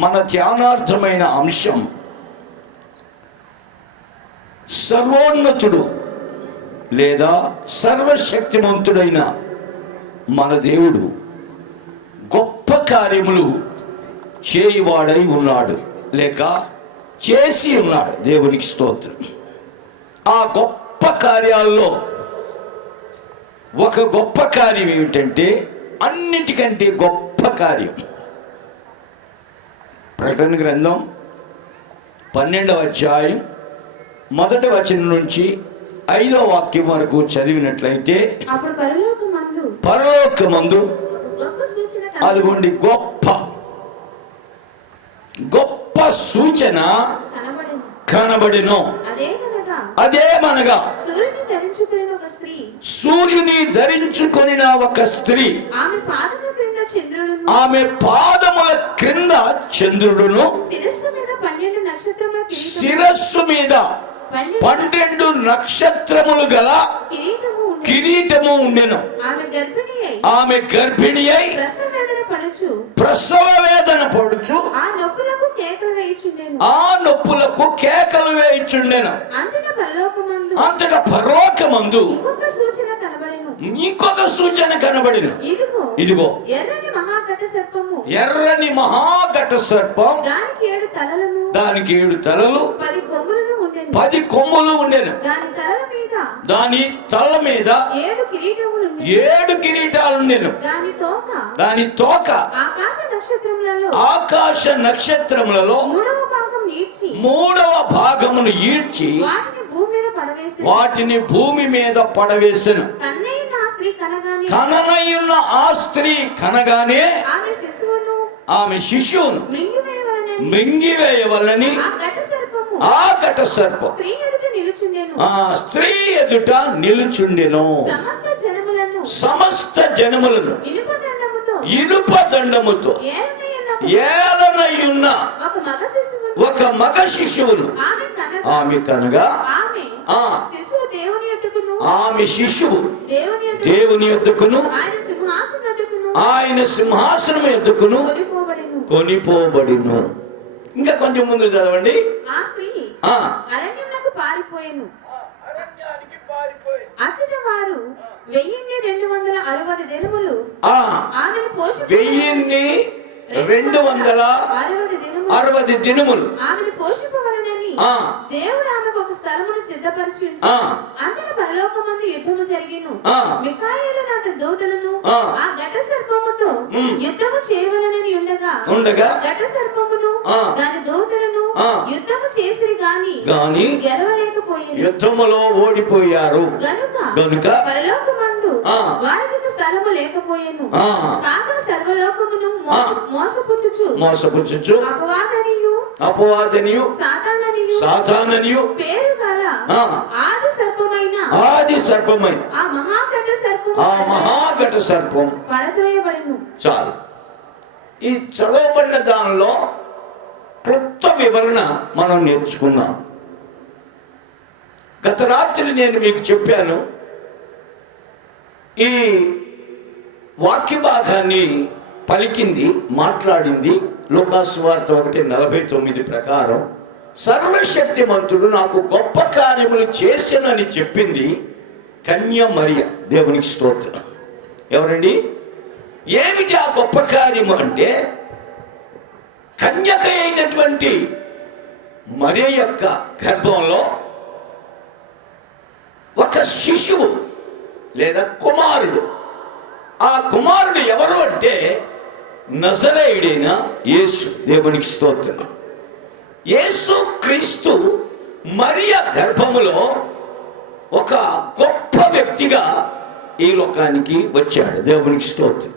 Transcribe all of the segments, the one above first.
మన ధ్యానార్థమైన అంశం, సర్వోన్నతుడు లేదా సర్వశక్తిమంతుడైన మన దేవుడు గొప్ప కార్యములు చేయువాడై ఉన్నాడు, లేక చేసి ఉన్నాడు. దేవునికి స్తోత్రం. ఆ గొప్ప కార్యాల్లో ఒక గొప్ప కార్యం ఏమిటంటే, అన్నిటికంటే గొప్ప కార్యం ప్రకటన గ్రంథం 12వ అధ్యాయం 1వ వచనం నుంచి 5వ వాక్యం వరకు చదివినట్లయితే, పరలోకమందు అదిగోండి గొప్ప గొప్ప సూచన కనబడెను. అదేమనగా సూర్యుని ధరించుకొనిన ఒక స్త్రీ, ఆమె పాదముల క్రింద చంద్రుడును, శిరస్సు మీద 12 నక్షత్రములు గల కిరీటము ఉండెను. ఆమె గర్భిణి అయి ప్రసవ వేదన పడుచు ఆ నొప్పులకు కేకలు వేయుచుండెను. అంతటా పరలోకమందు ఇంకొక సూచన కనబడిను. ఇదిగో ఎర్రని మహాఘట సర్పం, దానికి 7 తలలు 10 కొమ్ములు ఉండెను. దాని తల మీద 7 కిరీటాలు ఉండెను. దాని తోక ఆకాశ నక్షత్రములలో 3వ భాగమును ఈడ్చి వాటిని భూమి మీద పడవేసెను. కననయున్న ఆ స్త్రీ కనగానే ఆమె శిశువును మృంగివేయవలని ఆ ఘట సర్పం ఆ స్త్రీ ఎదుట నిలుచుండెను. సమస్త జనములను ఇనుప దండముతో ఏలనయున్న ఒక మగ శిశువును ఆమె కనగా, ఆమె శిశువు దేవుని యొద్దకును ఆయన సింహాసనం యొద్దకును కొనిపోబడిను. ఇంకా కొంచెం ముందు చదవండి. అచ్చట వారు 1260 దినములు 1260 దినములు ఆమెను పోషింపవలెనని దేవుడు ఆమెకు ఒక స్థలమును సిద్ధపరిచి ఉంచెను. అంతటా పరలోకమందు యుద్ధము జరిగెను. మిఖాయేలు అతని దూతలను ఆ ఘట సర్పముతో యుద్ధము చేయవలెనని ఉండగా ఘట సర్పమును దాని దూతలను యుద్ధము చేసిరి గాని గెలవలేకపోయిరి. యుద్ధములో ఓడిపోయారు గనుక పరలోకమందు వారికి స్థలము లేకపోయెను. కాగా సర్వలోకమును మోసపుచ్చుచు అపవాదనియు సాతాననియు పేరు గల ఆది సర్పమైన ఆ మహాఘట సర్పం పడద్రోయబడెను. చాలు. ఈ చదవబడిన దానిలో క్లుప్త వివరణ మనం నేర్చుకున్నాం. గత రాత్రి నేను మీకు చెప్పాను, ఈ వాక్య భాగాన్ని పలికింది, మాట్లాడింది లూకాసు వార్త 1:49 ప్రకారం సర్వశక్తిమంతుడు నాకు గొప్ప కార్యములు చేసెనని చెప్పింది కన్య మరియ. దేవునికి స్తోత్రం. ఎవరండి? ఏమిటి ఆ గొప్ప కార్యము అంటే, కన్యక అయినటువంటి మరియ యొక్క గర్భంలో ఒక శిశువు లేదా కుమారుడు. ఆ కుమారుడు ఎవరు అంటే నజరేయుడైన యేసు. దేవునికి స్తోత్రం. యేసు క్రీస్తు మరియ గర్భములో ఒక గొప్ప వ్యక్తిగా ఈ లోకానికి వచ్చాడు. దేవునికి స్తోత్రం.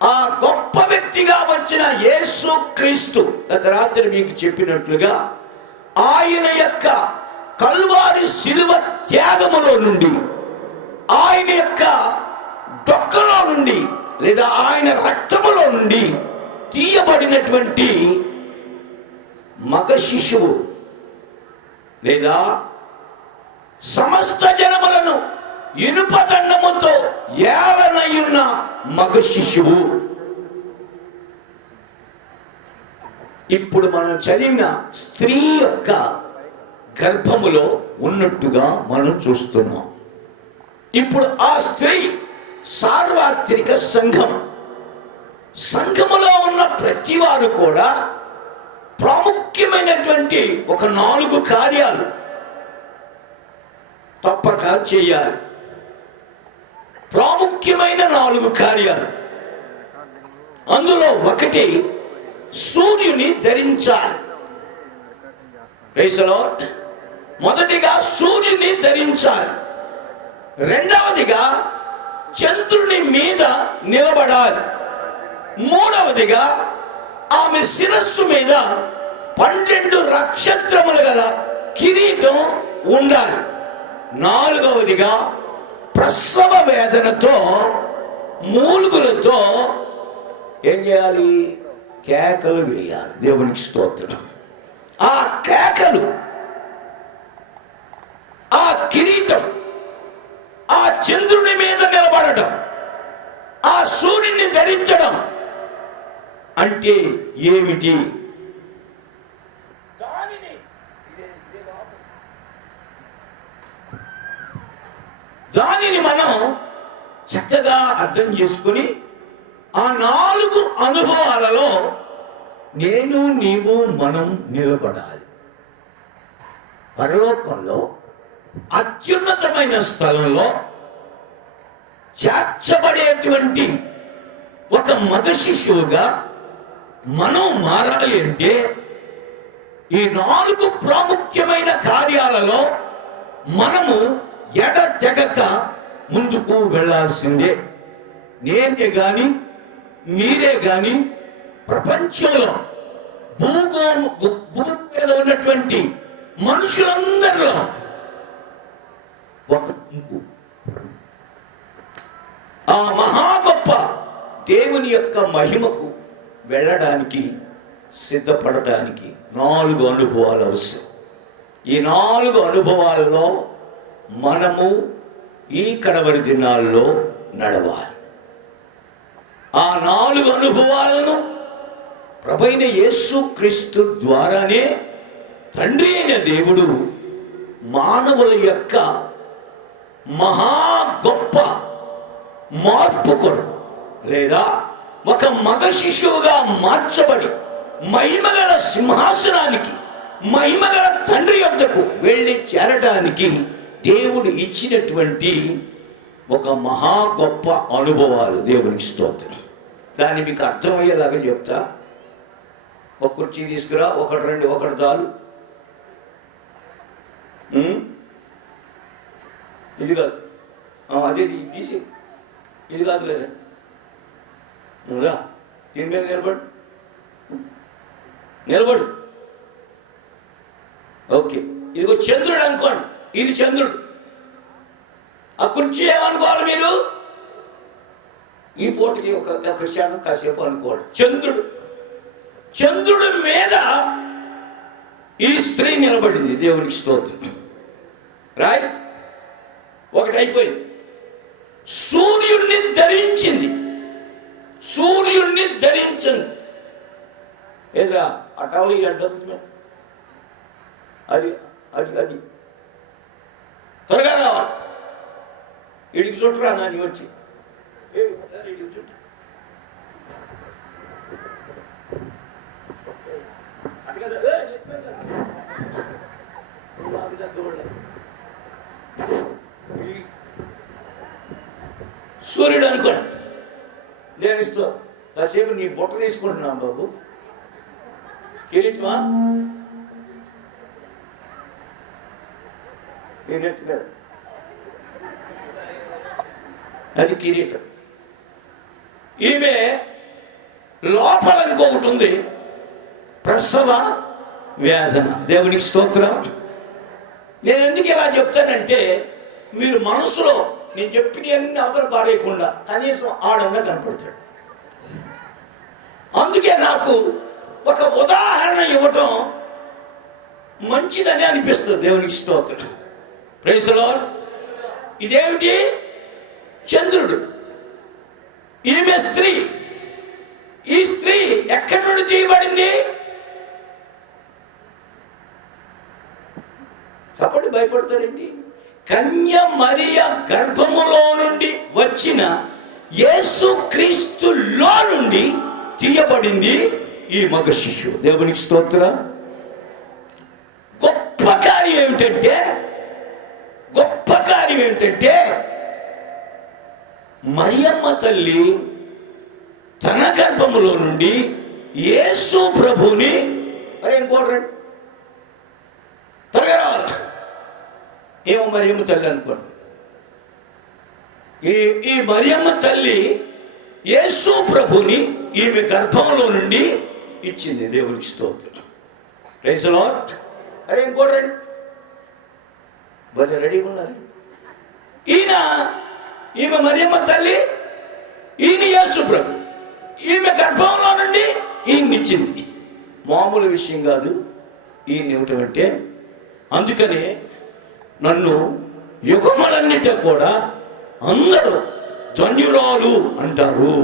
ఆ గొప్ప వ్యక్తిగా వచ్చిన యేసు క్రీస్తు గత రాత్రి మీకు చెప్పినట్లుగా ఆయన యొక్క కల్వారి శిలువ త్యాగములో నుండి, ఆయన యొక్క డొక్కలో నుండి లేదా ఆయన రక్తములో నుండి తీయబడినటువంటి మగ శిశువు లేదా సమస్త జనములను ఇనుప దండముతో ఏలనయున్న మగ శిశువు. ఇప్పుడు మనం చదివిన స్త్రీ యొక్క గర్భములో ఉన్నట్టుగా మనం చూస్తున్నాం. ఇప్పుడు ఆ స్త్రీ సార్వత్రిక సంఘములో ఉన్న ప్రతి వారు కూడా ప్రాముఖ్యమైనటువంటి ఒక 4 కార్యాలు తప్పక చేయాలి. ప్రాముఖ్యమైన 4 కార్యాలు. అందులో ఒకటి సూర్యుని ధరించాలి. Praise the lord. మొదటిగా సూర్యుని ధరించాలి. రెండవదిగా చంద్రుని మీద నిలబడాలి. మూడవదిగా ఆమె శిరస్సు మీద 12 నక్షత్రములు గల కిరీటం ఉండాలి. నాలుగవదిగా ప్రసవ వేదనతో మూలుగులతో ఏం చేయాలి? కేకలు వేయాలి. దేవునికి స్తోత్రం. ఆ కేకలు, ఆ కిరీటం, ఆ చంద్రుని మీద నిలబడటం, ఆ సూర్యుని ధరించడం అంటే ఏమిటి? దానిని మనం చక్కగా అర్థం చేసుకుని ఆ 4 అనుభవాలలో నేను, నీవు, మనం నిలబడాలి. పరలోకంలో అత్యున్నతమైన స్థలంలో చేర్చబడేటువంటి ఒక మగ శిశువుగా మనం మారాలి అంటే ఈ 4 ప్రాముఖ్యమైన కార్యాలలో మనము ఎడతెగక ముందుకు వెళ్ళాల్సిందే. నేనే గాని, మీరే గాని ప్రపంచంలో భూమి మీద ఉన్నటువంటి మనుషులందరిలో ఒక ఆ మహా గొప్ప దేవుని యొక్క మహిమకు వెళ్ళడానికి సిద్ధపడటానికి 4 అనుభవాలు అవసరం. ఈ 4 అనుభవాల్లో మనము ఈ కడవరి దినాల్లో నడవాలి. ఆ 4 అనుభవాలను ప్రభువైన యేసు క్రీస్తు ద్వారానే తండ్రి అయిన దేవుడు మానవుల యొక్క మహా గొప్ప మార్పు కొరకు, లేదా ఒక మగ శిశువుగా మార్చబడి మహిమగల సింహాసనానికి, మహిమగల తండ్రి యొద్దకు వెళ్ళి చేరడానికి దేవుడు ఇచ్చినటువంటి ఒక మహా గొప్ప అనుభవాలు. దేవునికి స్తోత్రం. దాన్ని మీకు అర్థమయ్యేలాగా చెప్తా. ఒక కుర్చీ తీసుకురా, ఒకటి రండి, ఒకటి చాలు. ఇది కాదు, అదే తీసి, ఇది కాదు లేదా, నువ్వురా దీని మీద నిలబడు. ఓకే, ఇదిగో చంద్రుడు అనుకోండి, ఇది చంద్రుడు. ఆ కుర్చీ ఏమనుకోవాలి మీరు? ఈ పూటకి ఒక క్షణం కాసేపు అనుకోండి. చంద్రుడి మీద ఈ స్త్రీ నిలబడింది. దేవునికి స్తోత్రం. రైట్, ఒకటి అయిపోయింది. సూర్యుడిని ధరించింది. ఏదిరా ఆ టవల్ అడ్డం, అది అది అది త్వరగా రావాలి. ఇడికి చుట్టరా నాని వచ్చి, ఇడికి చుట్టు. సూర్యుడు అనుకోండి. నేను ఇస్తా కాసేపు నీ బుట్ట తీసుకుంటున్నాను బాబు. కిరీటమా నేను ఎత్తున్నారు, అది కిరీటం. ఈమె లోపల ఇంకొకటి ఉంది, ప్రసవ వేదన. దేవునికి స్తోత్రం. నేను ఎందుకు ఇలా చెప్తానంటే మీరు మనసులో నేను చెప్పినవన్నీ అవతల పారేయకుండా కనీసం ఆడంగా కనపడతాడు. అందుకే నాకు ఒక ఉదాహరణ ఇవ్వటం మంచిదని అనిపిస్తుంది. దేవునికి స్తోత్రం. Praise the lord. ఇదేమిటి? చంద్రుడు. ఈమె స్త్రీ. ఈ స్త్రీ ఎక్కడి నుండి తీయబడింది? భయపడతారండి? కన్య మరియ గర్భములో నుండి వచ్చిన యేసు క్రీస్తులో నుండి తీయబడింది ఈ మగ శిశువు. దేవునికి స్తోత్రం. గొప్ప కార్యం ఏమిటంటే మరియమ్మ తల్లి తన గర్భములో నుండి యేసు ప్రభుని ఇంకోటి త్వరగా రావాలి. ఏమో మరియమ్మ తల్లి అనుకోండి. ఈ మరియమ్మ తల్లి యేసు ప్రభుని ఈమె గర్భంలో నుండి ఇచ్చింది. దేవునికి స్తోత్రం. Praise the lord. ఇంకోటి రండి, భలే రెడీగా ఉన్నారు. ఈమె మరియమ్మ తల్లి, ఈయన యేసు ప్రభు. ఈమె గర్భంలో నుండి ఈయన్నిచ్చింది. మామూలు విషయం కాదు ఈయన ఇవ్వటం అంటే. అందుకనే నన్ను యుగములన్నిట కూడా అందరూ ధన్యురాలు అంటారు.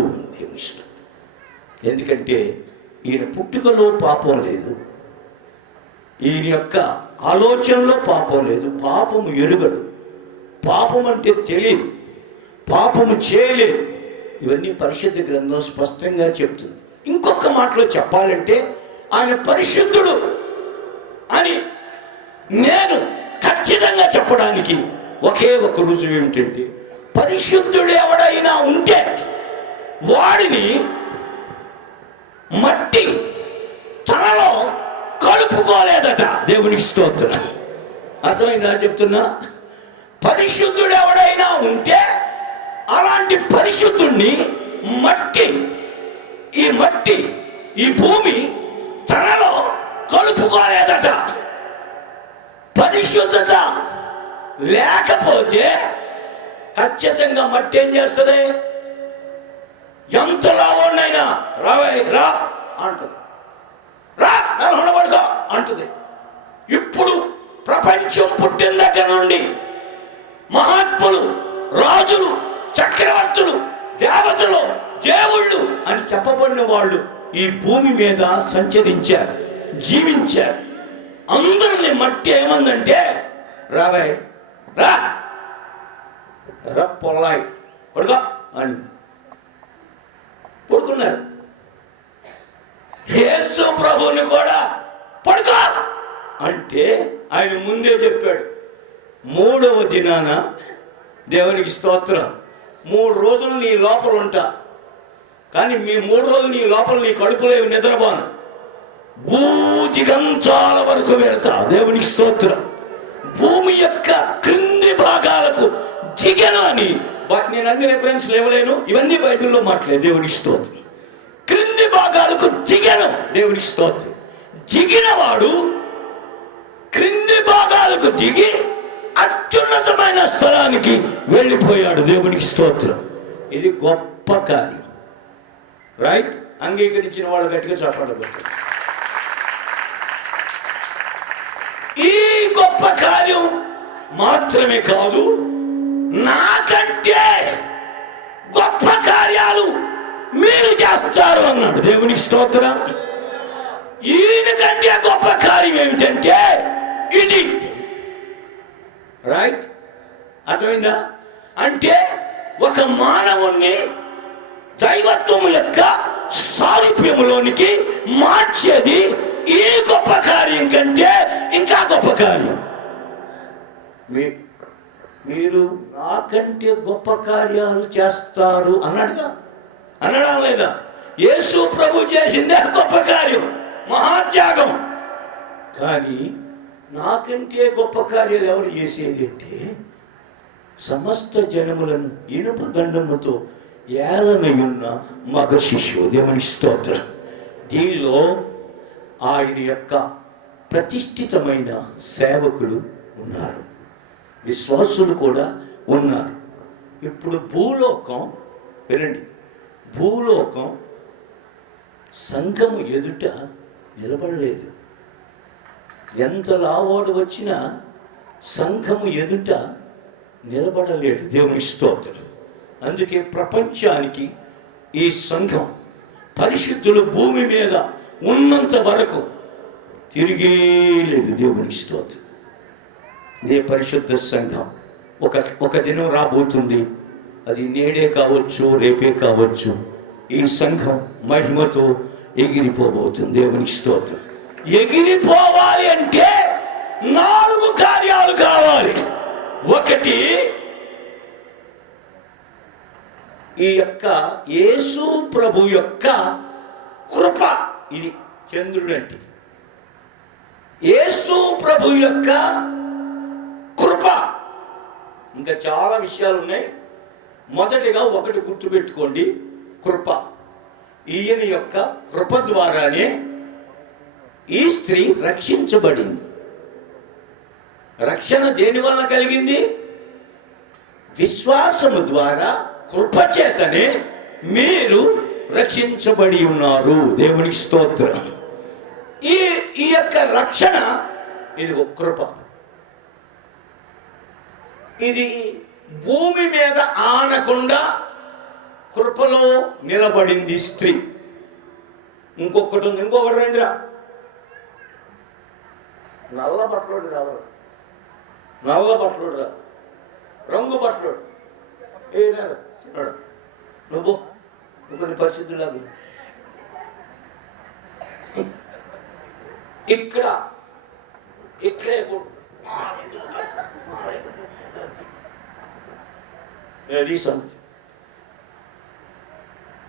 ఎందుకంటే ఈయన పుట్టుకలో పాపం లేదు, ఈయన యొక్క ఆలోచనలో పాపం లేదు, పాపము ఎరుగడు, పాపం అంటే తెలియదు, పాపము చేయలేదు. ఇవన్నీ పరిశుద్ధ గ్రంథం స్పష్టంగా చెప్తుంది. ఇంకొక మాటలో చెప్పాలంటే ఆయన పరిశుద్ధుడు అని నేను ఖచ్చితంగా చెప్పడానికి ఒకే ఒక రుజువు ఏమిటంటే, పరిశుద్ధుడు ఎవడైనా ఉంటే వాడిని మట్టి తనలో కలుపుకోలేదట. దేవునికి స్తోత్రం. అర్థమైందా చెప్తున్నా? పరిశుద్ధుడు ఎవడైనా ఉంటే అలాంటి పరిశుద్ధుణ్ణి ఈ భూమి తనలో కలుపుకోలేదట. పరిశుద్ధత లేకపోతే ఖచ్చితంగా మట్టి ఏం చేస్తుంది? ఎంతలా ఉన్నైనా రా అంటుంది, రా ఉండబడుకో అంటుంది. ఇప్పుడు ప్రపంచం పుట్టిన దగ్గర నుండి మహాత్ములు, రాజులు, చక్రవర్తులు, దేవతలు, దేవుళ్ళు అని చెప్పబడిన వాళ్ళు ఈ భూమి మీద సంచరించారు, జీవించారు. అందరిని మట్టి ఏమందంటే రావాయ్ రా పొల్లాయి పడుకో అని పడుకున్నారు. యేసు ప్రభువుని కూడా పడుకో అంటే ఆయన ముందే చెప్పాడు. 3వ దినాన దేవునికి స్తోత్రం, 3 రోజులు నీ లోపల ఉంటా, కానీ మీ 3 రోజులు నీ లోపల నీ కడుపులో నిద్రపోను, భూజిగంచాల వరకు వెళ్తా. దేవునికి స్తోత్రం. భూమి యొక్క క్రింది భాగాలకు దిగను అని నేను అన్ని రెఫరెన్స్ లేవలేను, ఇవన్నీ బైబిల్లో మాట్లాడే. దేవునికి స్తోత్రం. క్రింది భాగాలకు దిగను. దేవునికి స్తోత్రం. దిగినవాడు క్రింది భాగాలకు దిగి అత్యున్నతమైన స్థలానికి వెళ్ళిపోయాడు. దేవునికి స్తోత్రం. ఇది గొప్ప కార్యం. రైట్? అంగీకరించిన వాళ్ళు గట్టిగా చప్పట్లు కొట్టారు. ఈ గొప్ప కార్యం మాత్రమే కాదు, నాకంటే గొప్ప కార్యాలు మీరు చేస్తారు అన్నాడు. దేవునికి స్తోత్రం. ఈయన కంటే గొప్ప కార్యం ఏమిటంటే ఇది. రైట్? అర్థమైందా? అంటే ఒక మానవుణ్ణి దైవత్వం యొక్క సారూప్యములోనికి మార్చేది ఈ గొప్ప కార్యం కంటే ఇంకా గొప్ప కార్యం. మీరు నాకంటే గొప్ప కార్యాలు చేస్తారు అన్నాడుగా, అనడం లేదా? యేసు ప్రభు చేసిందే గొప్ప కార్యం, మహాత్యాగం. కానీ నాకంటే గొప్ప కార్యాలు ఎవరు చేసేది అంటే సమస్త జనములను ఇనుప దండముతో ఏలనయున్న మగ శిశువు. దేవునికి స్తోత్రం. దీనిలో ఆయన యొక్క ప్రతిష్ఠితమైన సేవకులు ఉన్నారు, విశ్వాసులు కూడా ఉన్నారు. ఇప్పుడు భూలోకం వినండి, భూలోకం సంఘము ఎదుట నిలబడలేదు. ఎంత లావాడు వచ్చినా సంఘము ఎదుట నిలబడలేడు. దేవుని స్తోత్రం. అందుకే ప్రపంచానికి ఈ సంఘం పరిశుద్ధులు భూమి మీద ఉన్నంత వరకు తిరిగే లేదు. దేవుని స్తోత్రం. ఇదే పరిశుద్ధ సంఘం. ఒక దినం రాబోతుంది, అది నేడే కావచ్చు, రేపే కావచ్చు. ఈ సంఘం మహిమతో ఎగిరిపోబోతుంది. దేవునికి స్తోత్రం. ఎగిరిపోవాలి అంటే 4 కార్యాలు కావాలి. ఒకటి, ఈ యొక్క యేసు ప్రభు యొక్క కృప. ఇది చంద్రుడు అంటే యేసు ప్రభు యొక్క కృప. ఇంకా చాలా విషయాలు ఉన్నాయి. మొదటిగా ఒకటి గుర్తుపెట్టుకోండి, కృప. ఈయన యొక్క కృప ద్వారానే ఈ స్త్రీ రక్షించబడింది. రక్షణ దేని వలన కలిగింది? విశ్వాసము ద్వారా, కృప చేతనే మీరు రక్షించబడి ఉన్నారు. దేవునికి స్తోత్రం. ఈ యొక్క రక్షణ ఇది ఒక కృప. ఇది భూమి మీద ఆనకుండా కృపలో నిలబడింది స్త్రీ. ఇంకొకటి ఉంది, ఇంకొకటి రండిరా. నల్ల బట్టలోడు రావాలి, నల్ల బట్టలోడు రా, రంగు బట్టలోడు ఏ చిన్నాడు, నువ్వు కొన్ని పరిస్థితులు ఇక్కడే సంగతి.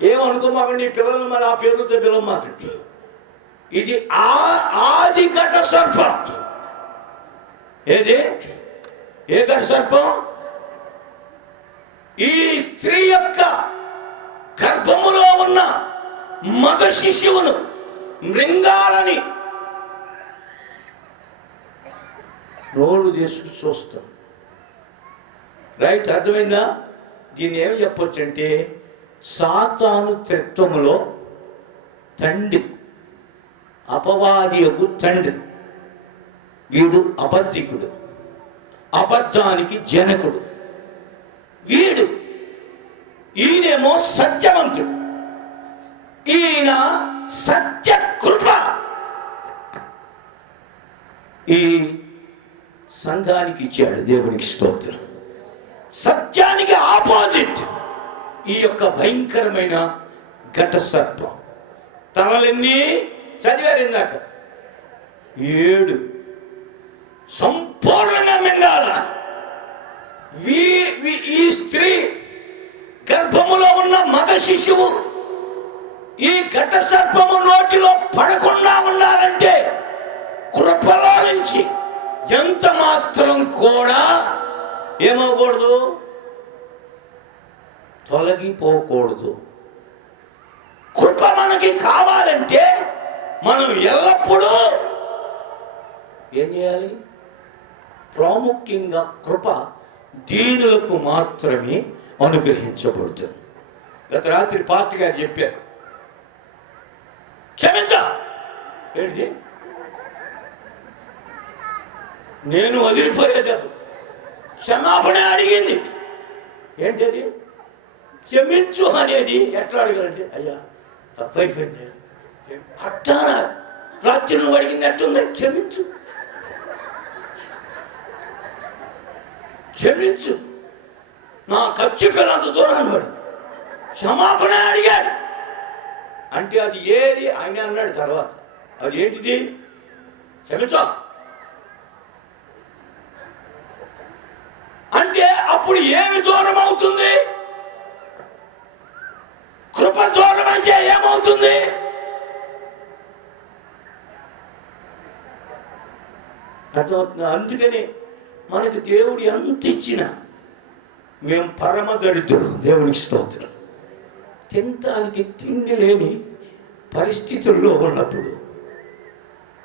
ఏమనుకోమాకండి, ఈ పిల్లలు మరి ఆ పేర్లతో పిలవమాకండి. ఇది ఆది ఘట సర్పం. ఏది? ఏ ఘట సర్పం? ఈ స్త్రీ యొక్క గర్భములో ఉన్న మగ శిశువును మృంగాలని నోరు చేసుకుని చూస్తాం. రైట్, అర్థమైందా? దీన్ని ఏం చెప్పొచ్చు అంటే, సాతాను త్రిత్వములో తండ్రి, అపవాదియకు తండ్రి. వీడు అబద్ధికుడు, అబద్ధానికి జనకుడు. వీడు, ఈయనేమో సత్యవంతుడు. ఈయన సత్యకృప ఈ సంఘానికి ఇచ్చాడు. దేవునికి స్తోత్రం. సత్యానికి ఆపోజిట్ ఈ యొక్క భయంకరమైన ఘట సర్పం. తలలన్నీ చదివారు ఇందాక, 7 సంపూర్ణంగా మింగాల. ఈ స్త్రీ గర్భములో ఉన్న మగ శిశువు ఈ ఘట సర్పము నోటిలో పడకుండా ఉండాలంటే కృపలో నుంచి ఎంత మాత్రం కూడా ఏమవకూడదు, తొలగిపోకూడదు. కృప మనకి కావాలంటే మనం ఎల్లప్పుడూ ఏం చేయాలి? ప్రాముఖ్యంగా కృప దీనులకు మాత్రమే అనుగ్రహించబడుతుంది. గత రాత్రి పాస్టర్ గారు చెప్పారు, క్షమించా ఏంటి, నేను వదిలిపోయేటప్పుడు క్షమాపణ అడిగింది. ఏంటది? క్షమించు అనేది. ఎట్లా అడగాలంటే, అయ్యా తప్పైపోయింది అట్టానా, రాత్రి నువ్వు అడిగింది ఎట్టుంది, క్షమించు, క్షమించు, నా ఖర్చు పిల్లంత దూరాన్ని పడి క్షమాపణ అడిగాడు అంటే అది ఏది ఆయన అన్నాడు. తర్వాత అది ఏంటిది? క్షమించా అంటే అప్పుడు ఏమి దూరం అవుతుంది? కృప దూరం అంటే ఏమవుతుంది? అర్థమవుతుంది. అందుకని మనకి దేవుడు ఎంత ఇచ్చినా మేము పరమ దరిద్రులు. దేవునికి స్తోత్రం. తినటానికి తిండి లేని పరిస్థితుల్లో ఉన్నప్పుడు,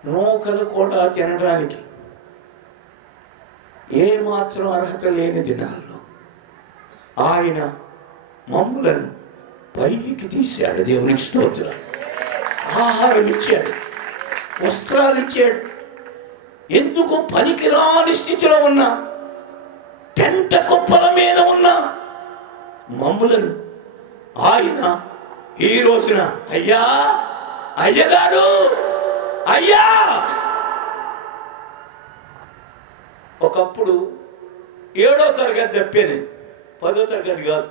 నూకలు కూడా తినడానికి ఏమాత్రం అర్హత లేని దినాల్లో ఆయన మమ్ములను పైకి తీశాడు. దేవునికి స్తోత్రం. ఆహారం ఇచ్చాడు, వస్త్రాలు ఇచ్చాడు. ఎందుకు? పనికిరాని స్థితిలో ఉన్న, పెంట కుప్పల మీద ఉన్న మమ్ములను ఆయన ఈ రోజున, అయ్యా అయ్యగారు, అయ్యా ఒకప్పుడు 7వ తరగతి తప్పే నేను, 10వ తరగతి కాదు,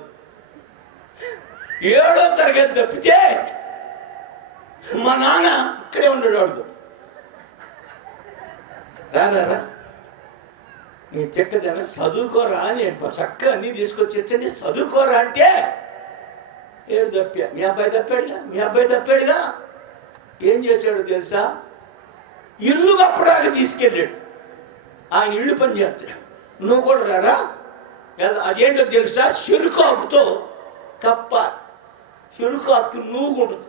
7వ తరగతి తప్పితే మా నాన్న ఇక్కడే ఉన్నాడు. వాడు రా నీ చెక్కదన చదువుకోరా అని చక్క అన్నీ తీసుకొచ్చి వచ్చి చదువుకోరా అంటే ఏడు తప్పా. మీ అబ్బాయి తప్పాడుగా. ఏం చేశాడు తెలుసా? ఇల్లు కప్పడానికి తీసుకెళ్ళాడు. ఆయన ఇల్లు పని చేస్తాడు. నువ్వు కూడా రారా. అదేంటో తెలుసా? చెరుకాకుతో కప్ప, చెరుకాకు నువ్వు ఉంటుంది,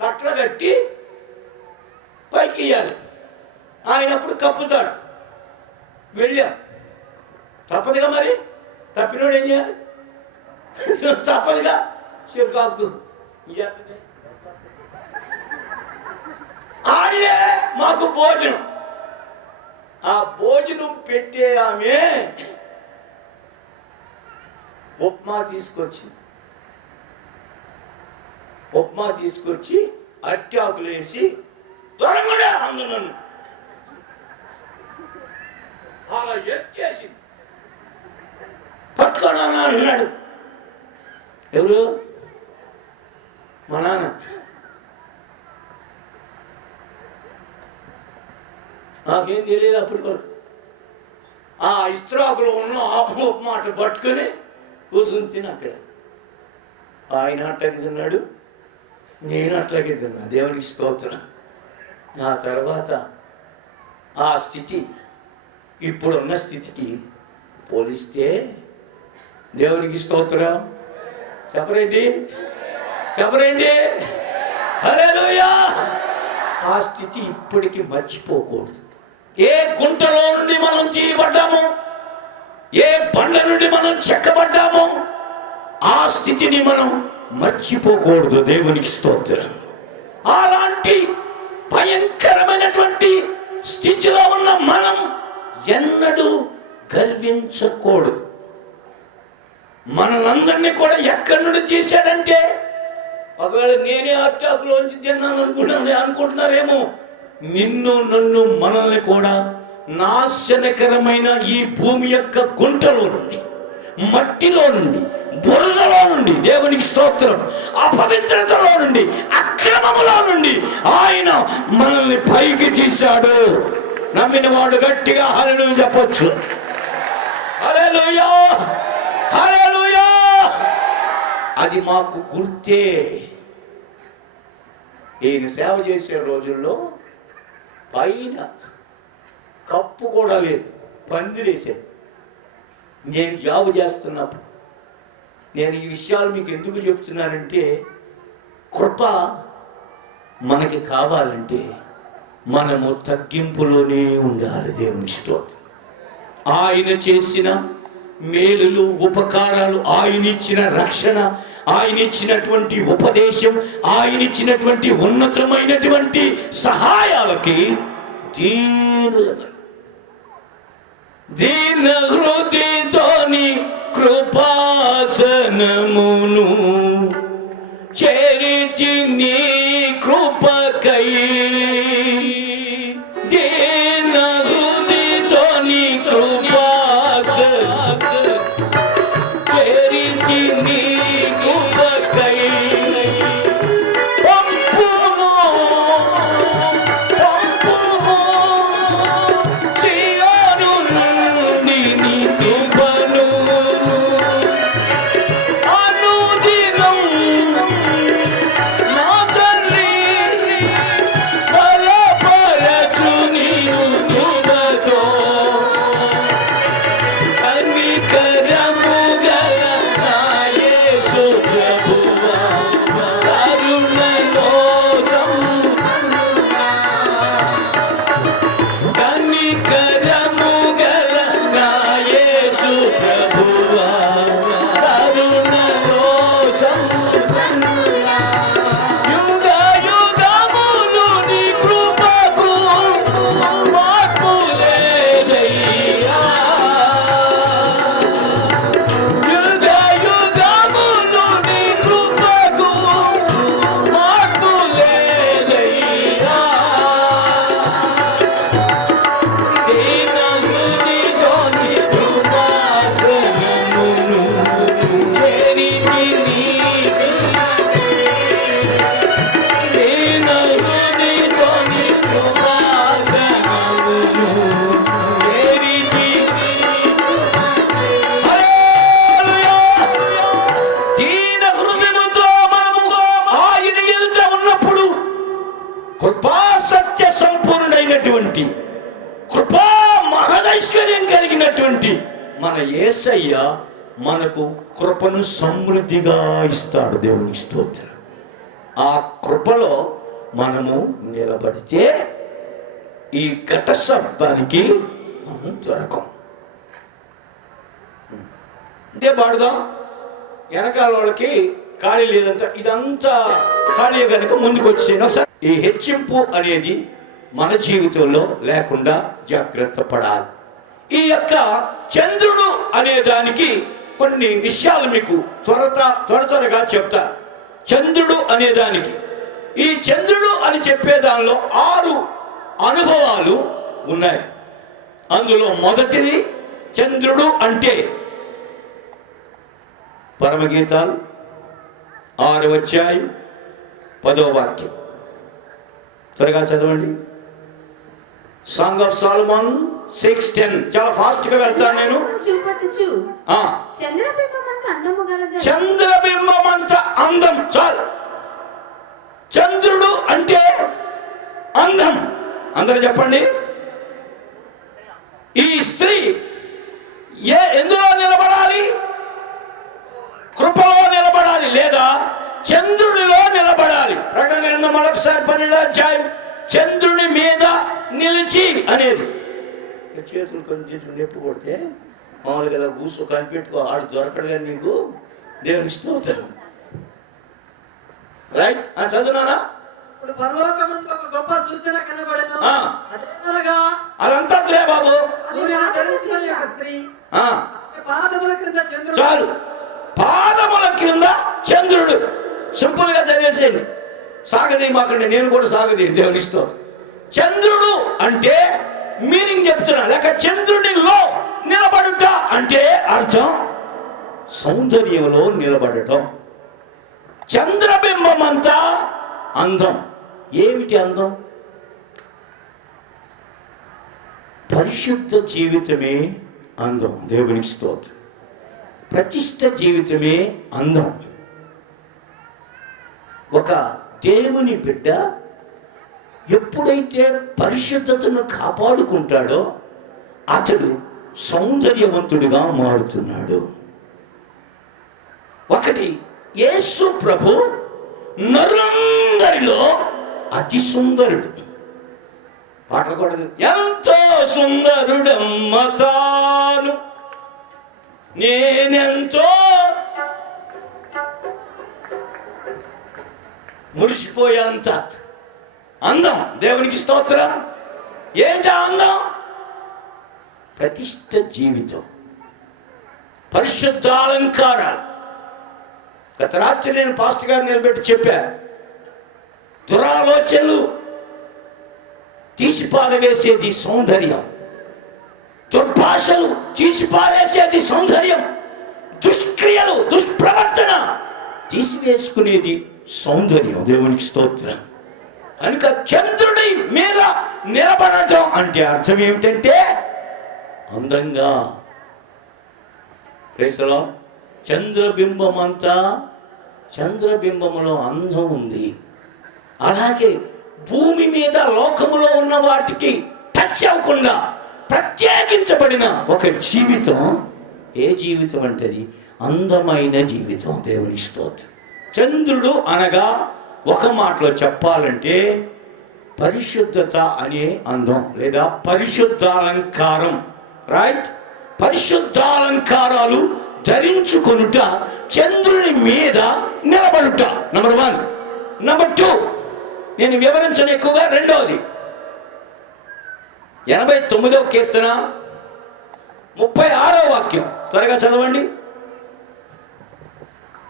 కట్ల కట్టి పైకి ఇయ్యాలి. ఆయన అప్పుడు కప్పుతాడు. వెళ్ళాం. తప్పదుగా మరి. తప్పినోడు ఏం చేయాలి? తప్పదుగా. చెరుకాకు ఆడే మాకు భోజనం. ఆ భోజనం పెట్టే ఆమె ఉప్మా తీసుకొచ్చి అట్టి ఆకులు వేసి త్వరగా నన్ను అలా ఎత్తేసి పట్టుకోనా అన్నాడు. ఎవరు? మా నాన్న. నాకేం తెలియదు అప్పటి వరకు. ఆ ఇస్త్రాకులో ఉన్న ఆకు మాట పట్టుకొని కూర్చుని తిని అక్కడ. ఆయన అట్లాగే తిన్నాడు, నేను అట్లాగే తిన్నా. దేవునికి స్తోత్రం. ఆ తర్వాత ఆ స్థితి ఇప్పుడున్న స్థితికి పోలిస్తే దేవునికి స్తోత్రం. చెప్పరేంటి? హల్లెలూయా. ఆ స్థితి ఇప్పటికీ మర్చిపోకూడదు. ఏ గుంటలో నుండి మనం చేయబడ్డామో, ఏ బండ నుండి మనం చెక్కబడ్డామో, ఆ స్థితిని మనం మర్చిపోకూడదు. దేవునికి స్తోత్రం. అలాంటి భయంకరమైనటువంటి స్థితిలో ఉన్న మనం ఎన్నడూ గర్వించకూడదు. మనందరినీ కూడా ఎక్కడి నుండి చేశాడంటే, ఒకవేళ నేనే అట్టాకులోంచి తిన్నాను అనుకుంటున్నారేమో. నిన్ను నన్ను మనల్ని కూడా నాశనకరమైన ఈ భూమి యొక్క గుంటలో నుండి, మట్టిలో నుండి, బురదలో నుండి, దేవునికి స్తోత్రం, అపవిత్రతలో నుండి, అక్రమములో నుండి ఆయన మనల్ని పైకి తీశాడు. నమ్మిన వాడు గట్టిగా హల్లెలూయా చెప్పొచ్చు. హల్లెలూయా, హల్లెలూయా. అది మాకు గుర్తే. ఈయన సేవ చేసే రోజుల్లో పైన కప్పు కూడా లేదు, పందిరేసాడు. నేను జాబు చేస్తున్నప్పుడు నేను ఈ విషయాలు మీకు ఎందుకు చెప్తున్నానంటే, కృప మనకి కావాలంటే మనము తగ్గింపులోనే ఉండాలి. దేవుని స్తోత్రం. ఆయన చేసిన మేలులు, ఉపకారాలు, ఆయన ఇచ్చిన రక్షణ, ఆయన ఇచ్చినటువంటి ఉపదేశం, ఆయన ఇచ్చినటువంటి ఉన్నతమైనటువంటి సహాయాలకి దీన హృదయతోని కృపాసనమును చేరిచి నీ కృపకై, దీన హృదయతోని కృపాసనమును చేరిచి నీ కృపకై పంపుము సియోను నుండి నీ కృపను అనుదిన మన యేసయ్య మనకు కృపను సమృద్ధిగా ఇస్తాడు. దేవునికి స్తోత్రం. ఆ కృపలో మనము నిలబడితే ఈ ఘట శబ్దానికి మనం దొరకం. ఇదే పాడుదాం. వెనకాల వాళ్ళకి ఖాళీ లేదంతా, ఇదంతా ఖాళీ కనుక ముందుకు వచ్చేది. ఒకసారి ఈ హెచ్చింపు అనేది మన జీవితంలో లేకుండా జాగ్రత్త పడాలి. ఈ యొక్క చంద్రుడు అనే దానికి కొన్ని విషయాలు మీకు త్వరగా చెప్తా. చంద్రుడు అనే దానికి, ఈ చంద్రుడు అని చెప్పే దానిలో 6 అనుభవాలు ఉన్నాయి. అందులో మొదటిది, చంద్రుడు అంటే పరమగీతాలు 6వ అధ్యాయం 10వ వాక్యం. త్వరగా చదవండి. Song of Solomon 6:10. చాలా ఫాస్ట్ గా వెళ్తాను నేను. చంద్రబింబమంత అందం. చాలు. చంద్రుడు అంటే అందం. అందరూ చెప్పండి. ఈ స్త్రీ ఎందులో నిలబడాలి? కృపలో నిలబడాలి, లేదా చంద్రుడిలో నిలబడాలి. ప్రకటన గ్రంథం మరొకసారి 12వ అధ్యాయం, చంద్రుని మీద నిలిచి అనేది. చేతులు కొంచెం నొప్పి కొడితే మామూలుగా ఇలా కూర్చో కనిపెట్టుకో, ఆడు దొరకడు కానీ నీకు. దేవుని స్తోత్రం. రైట్. చదువునానా? ఇప్పుడు పరలోకమందు ఒక గొప్ప సూచన కనబడెను. అదేమనగా, అదంతా రే బాబు. సూర్యుని ధరించుకొని ఒక స్త్రీ పాదముల క్రింద చంద్రుడు. చాలు. పాదముల క్రింద చంద్రుడు. సింపుల్ గా చదివేసేయండి. సాగదీ మాకండి, నేను కూడా సాగదీ. దేవుని స్తోత్రం. చంద్రుడు అంటే మీనింగ్ చెప్తున్నా. లేక చంద్రుడిలో నిలబడుట అంటే అర్థం సౌందర్యంలో నిలబడటం. చంద్రబింబం అంతా అందం. ఏమిటి అందం? పరిశుద్ధ జీవితమే అందం. దేవునికి స్తోత్రం. ప్రతిష్ఠ జీవితమే అందం. ఒక దేవుని బిడ్డ ఎప్పుడైతే పరిశుద్ధతను కాపాడుకుంటాడో అతడు సౌందర్యవంతుడిగా మారుతున్నాడు. ఒకటి, యేసు ప్రభు నరులందరిలో అతి సుందరుడు. పాటలు కూడా ఎంతో సుందరుడమ్మ తాను, నేనెంతో మురిసిపోయేంత అందం. దేవునికి స్తోత్రం. ఏంటి అందం? ప్రతిష్ఠ జీవితం, పరిశుద్ధాలంకారాలు. గత రాత్రి నేను పాస్టర్ గారు నిలబెట్టి చెప్పా, దురాలోచనలు తీసిపారవేసేది సౌందర్యం, దుర్భాషలు తీసిపారేసేది సౌందర్యం, దుష్క్రియలు దుష్ప్రవర్తన తీసివేసుకునేది సౌందర్యం. దేవునికి స్తోత్రం. కనుక చంద్రుడి మీద నిలబడటం అంటే అర్థం ఏమిటంటే అందంగా. క్రైస్తలో చంద్రబింబం అంతా, చంద్రబింబములో అందం ఉంది. అలాగే భూమి మీద లోకములో ఉన్న వాటికి టచ్ అవ్వకుండా ప్రత్యేకించబడిన ఒక జీవితం. ఏ జీవితం అంటే అది అందమైన జీవితం. దేవుని స్తోత్రం. చంద్రుడు అనగా ఒక మాటలో చెప్పాలంటే పరిశుద్ధత అనే అందం, లేదా పరిశుద్ధాలంకారం. రైట్. పరిశుద్ధాలంకారాలు ధరించుకొనుట, చంద్రుని మీద నిలబడుట. నంబర్ 1. నంబర్ 2, నేను వివరించను ఎక్కువగా. రెండవది, 89వ కీర్తన 36వ వాక్యం. త్వరగా చదవండి.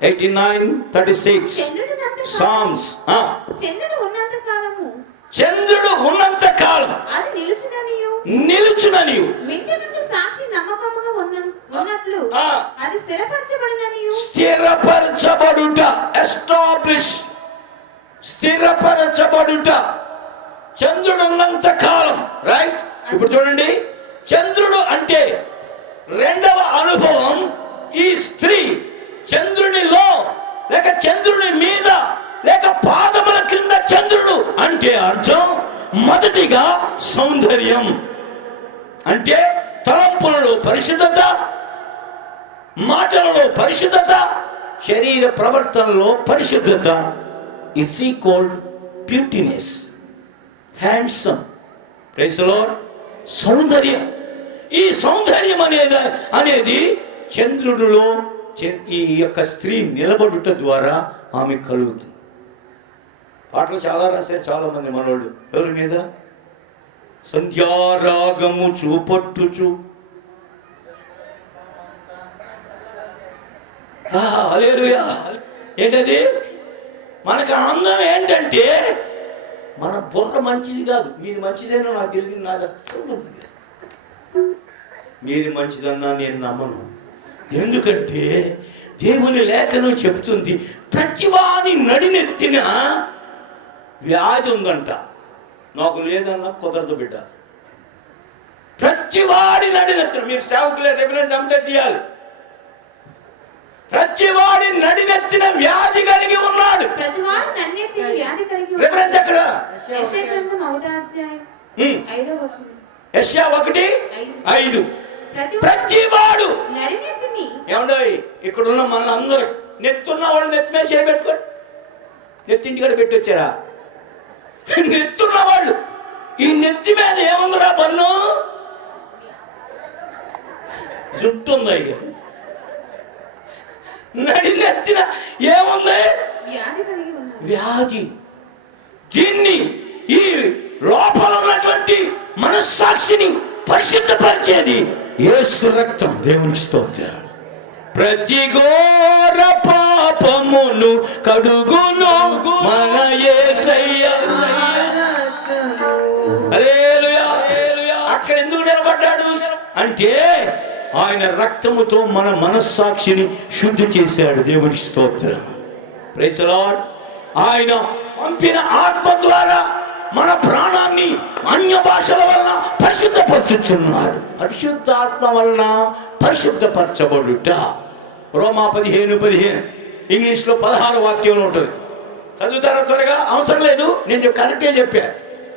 89:36 Psalms. చంద్రుడు ఉన్నంత కాలం అది నిలుచుననియు సాక్షి నమ్మకముగా ఉన్నట్లు అది స్థిరపరచబడిననియు. స్థిరపరచబడుట, ఎస్టాబ్లిష్, స్థిరపరచబడుట. చంద్రుడు ఉన్నంత కాలం. రైట్. ఇప్పుడు చూడండి, చంద్రుడు అంటే రెండవ అనుభవం. ఈ స్త్రీ చంద్రునిలో, లేక చంద్రుని మీద, లేక పాదముల క్రింద చంద్రుడు అంటే అర్థం మొదటిగా సౌందర్యం. అంటే తలంపులలో పరిశుద్ధత, మాటలలో పరిశుద్ధత, శరీర ప్రవర్తనలో పరిశుద్ధత is equal beautiness, handsome. Praise the lord. సౌందర్యం. ఈ సౌందర్యం అనేది చంద్రుడిలో ఈ యొక్క స్త్రీ నిలబడుట ద్వారా ఆమె కలుగుతుంది. పాటలు చాలా రాశారు చాలా మంది మనోళ్ళు. ఎవరి మీద? సంధ్యారాగము చూపట్టుచు. హల్లెలూయా. ఏంటది? మనకు ఆనందం ఏంటంటే మన బుర్ర మంచిది కాదు. మీది మంచిదేనో నాకు తెలియదు, నాకు అస్సలు మంచిది కాదు. మీది మంచిదన్నా నేను నమ్మను. ఎందుకంటే దేవుని లేఖనం చెప్తుంది, ప్రతివాది నడినెత్తిన వ్యాధి ఉందంట. నాకు లేదన్నా కుదరదు బిడ్డ. ప్రతివాడి నడినెత్తిన, మీరు సేవకులే రెఫరెన్స్ అంటే తీయాలి. ప్రతివాడి నడినెత్తిన వ్యాధి కలిగి ఉన్నాడు. రెఫరెన్స్ ఎక్కడ? యెషయా 1:5. ప్రతివాడు. ఏమండో ఇక్కడ ఉన్న మన అందరూ నెత్తున్న వాళ్ళు నెత్తి మీద చేయబెట్టుకోండి. నెత్తింటి కూడా పెట్టి వచ్చారా? నెత్తున్న వాళ్ళు. ఈ నెత్తి మీద ఏముందిరా బన్ను? జుట్టు ఉంది. ఇక నడి నెత్తిన ఏముంది? వ్యాధి. దీన్ని ఈ లోపల ఉన్నటువంటి మనస్సాక్షిని పరిశుద్ధపరిచేది యేసు రక్తం. దేవునికి స్తోత్రం. ప్రతి ఘోర పాపమును కడుగును మన యేసయ్య. హల్లెలూయా. అక్కడ ఎందుకు నిలబడ్డాడు అంటే ఆయన రక్తముతో మన మనస్సాక్షిని శుద్ధి చేశాడు. దేవునికి స్తోత్రం. Praise the lord. ఆయన పంపిన ఆత్మ ద్వారా మన ప్రాణాన్ని అన్య భాషల వలన పరిశుద్ధపరచుచున్నాడు. పరిశుద్ధాత్మ వలన పరిశుద్ధపరచబడుట. రోమా 15:15 ఇంగ్లీష్లో 16 వాక్యంలో ఉంటుంది. చదువుతారా త్వరగా? అవసరం లేదు, నేను కరెక్టే చెప్పా.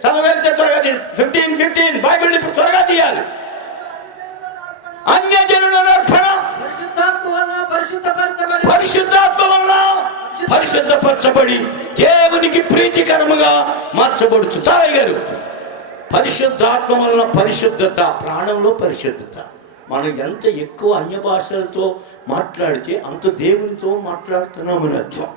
చదవగలిగితే త్వరగా 15:15 బైబిల్ ఇప్పుడు త్వరగా తీయాలి. అన్యజనుల అర్పణ పరిశుద్ధాత్మ వలన పరిశుద్ధపరచబడి దేవునికి ప్రీతికరముగా మార్చబడుచు. చాలయ్య గారు, పరిశుద్ధాత్మ వలన పరిశుద్ధత, ప్రాణంలో పరిశుద్ధత. మనం ఎంత ఎక్కువ అన్య భాషలతో మాట్లాడితే అంత దేవునితో మాట్లాడుతున్నామని అర్థం.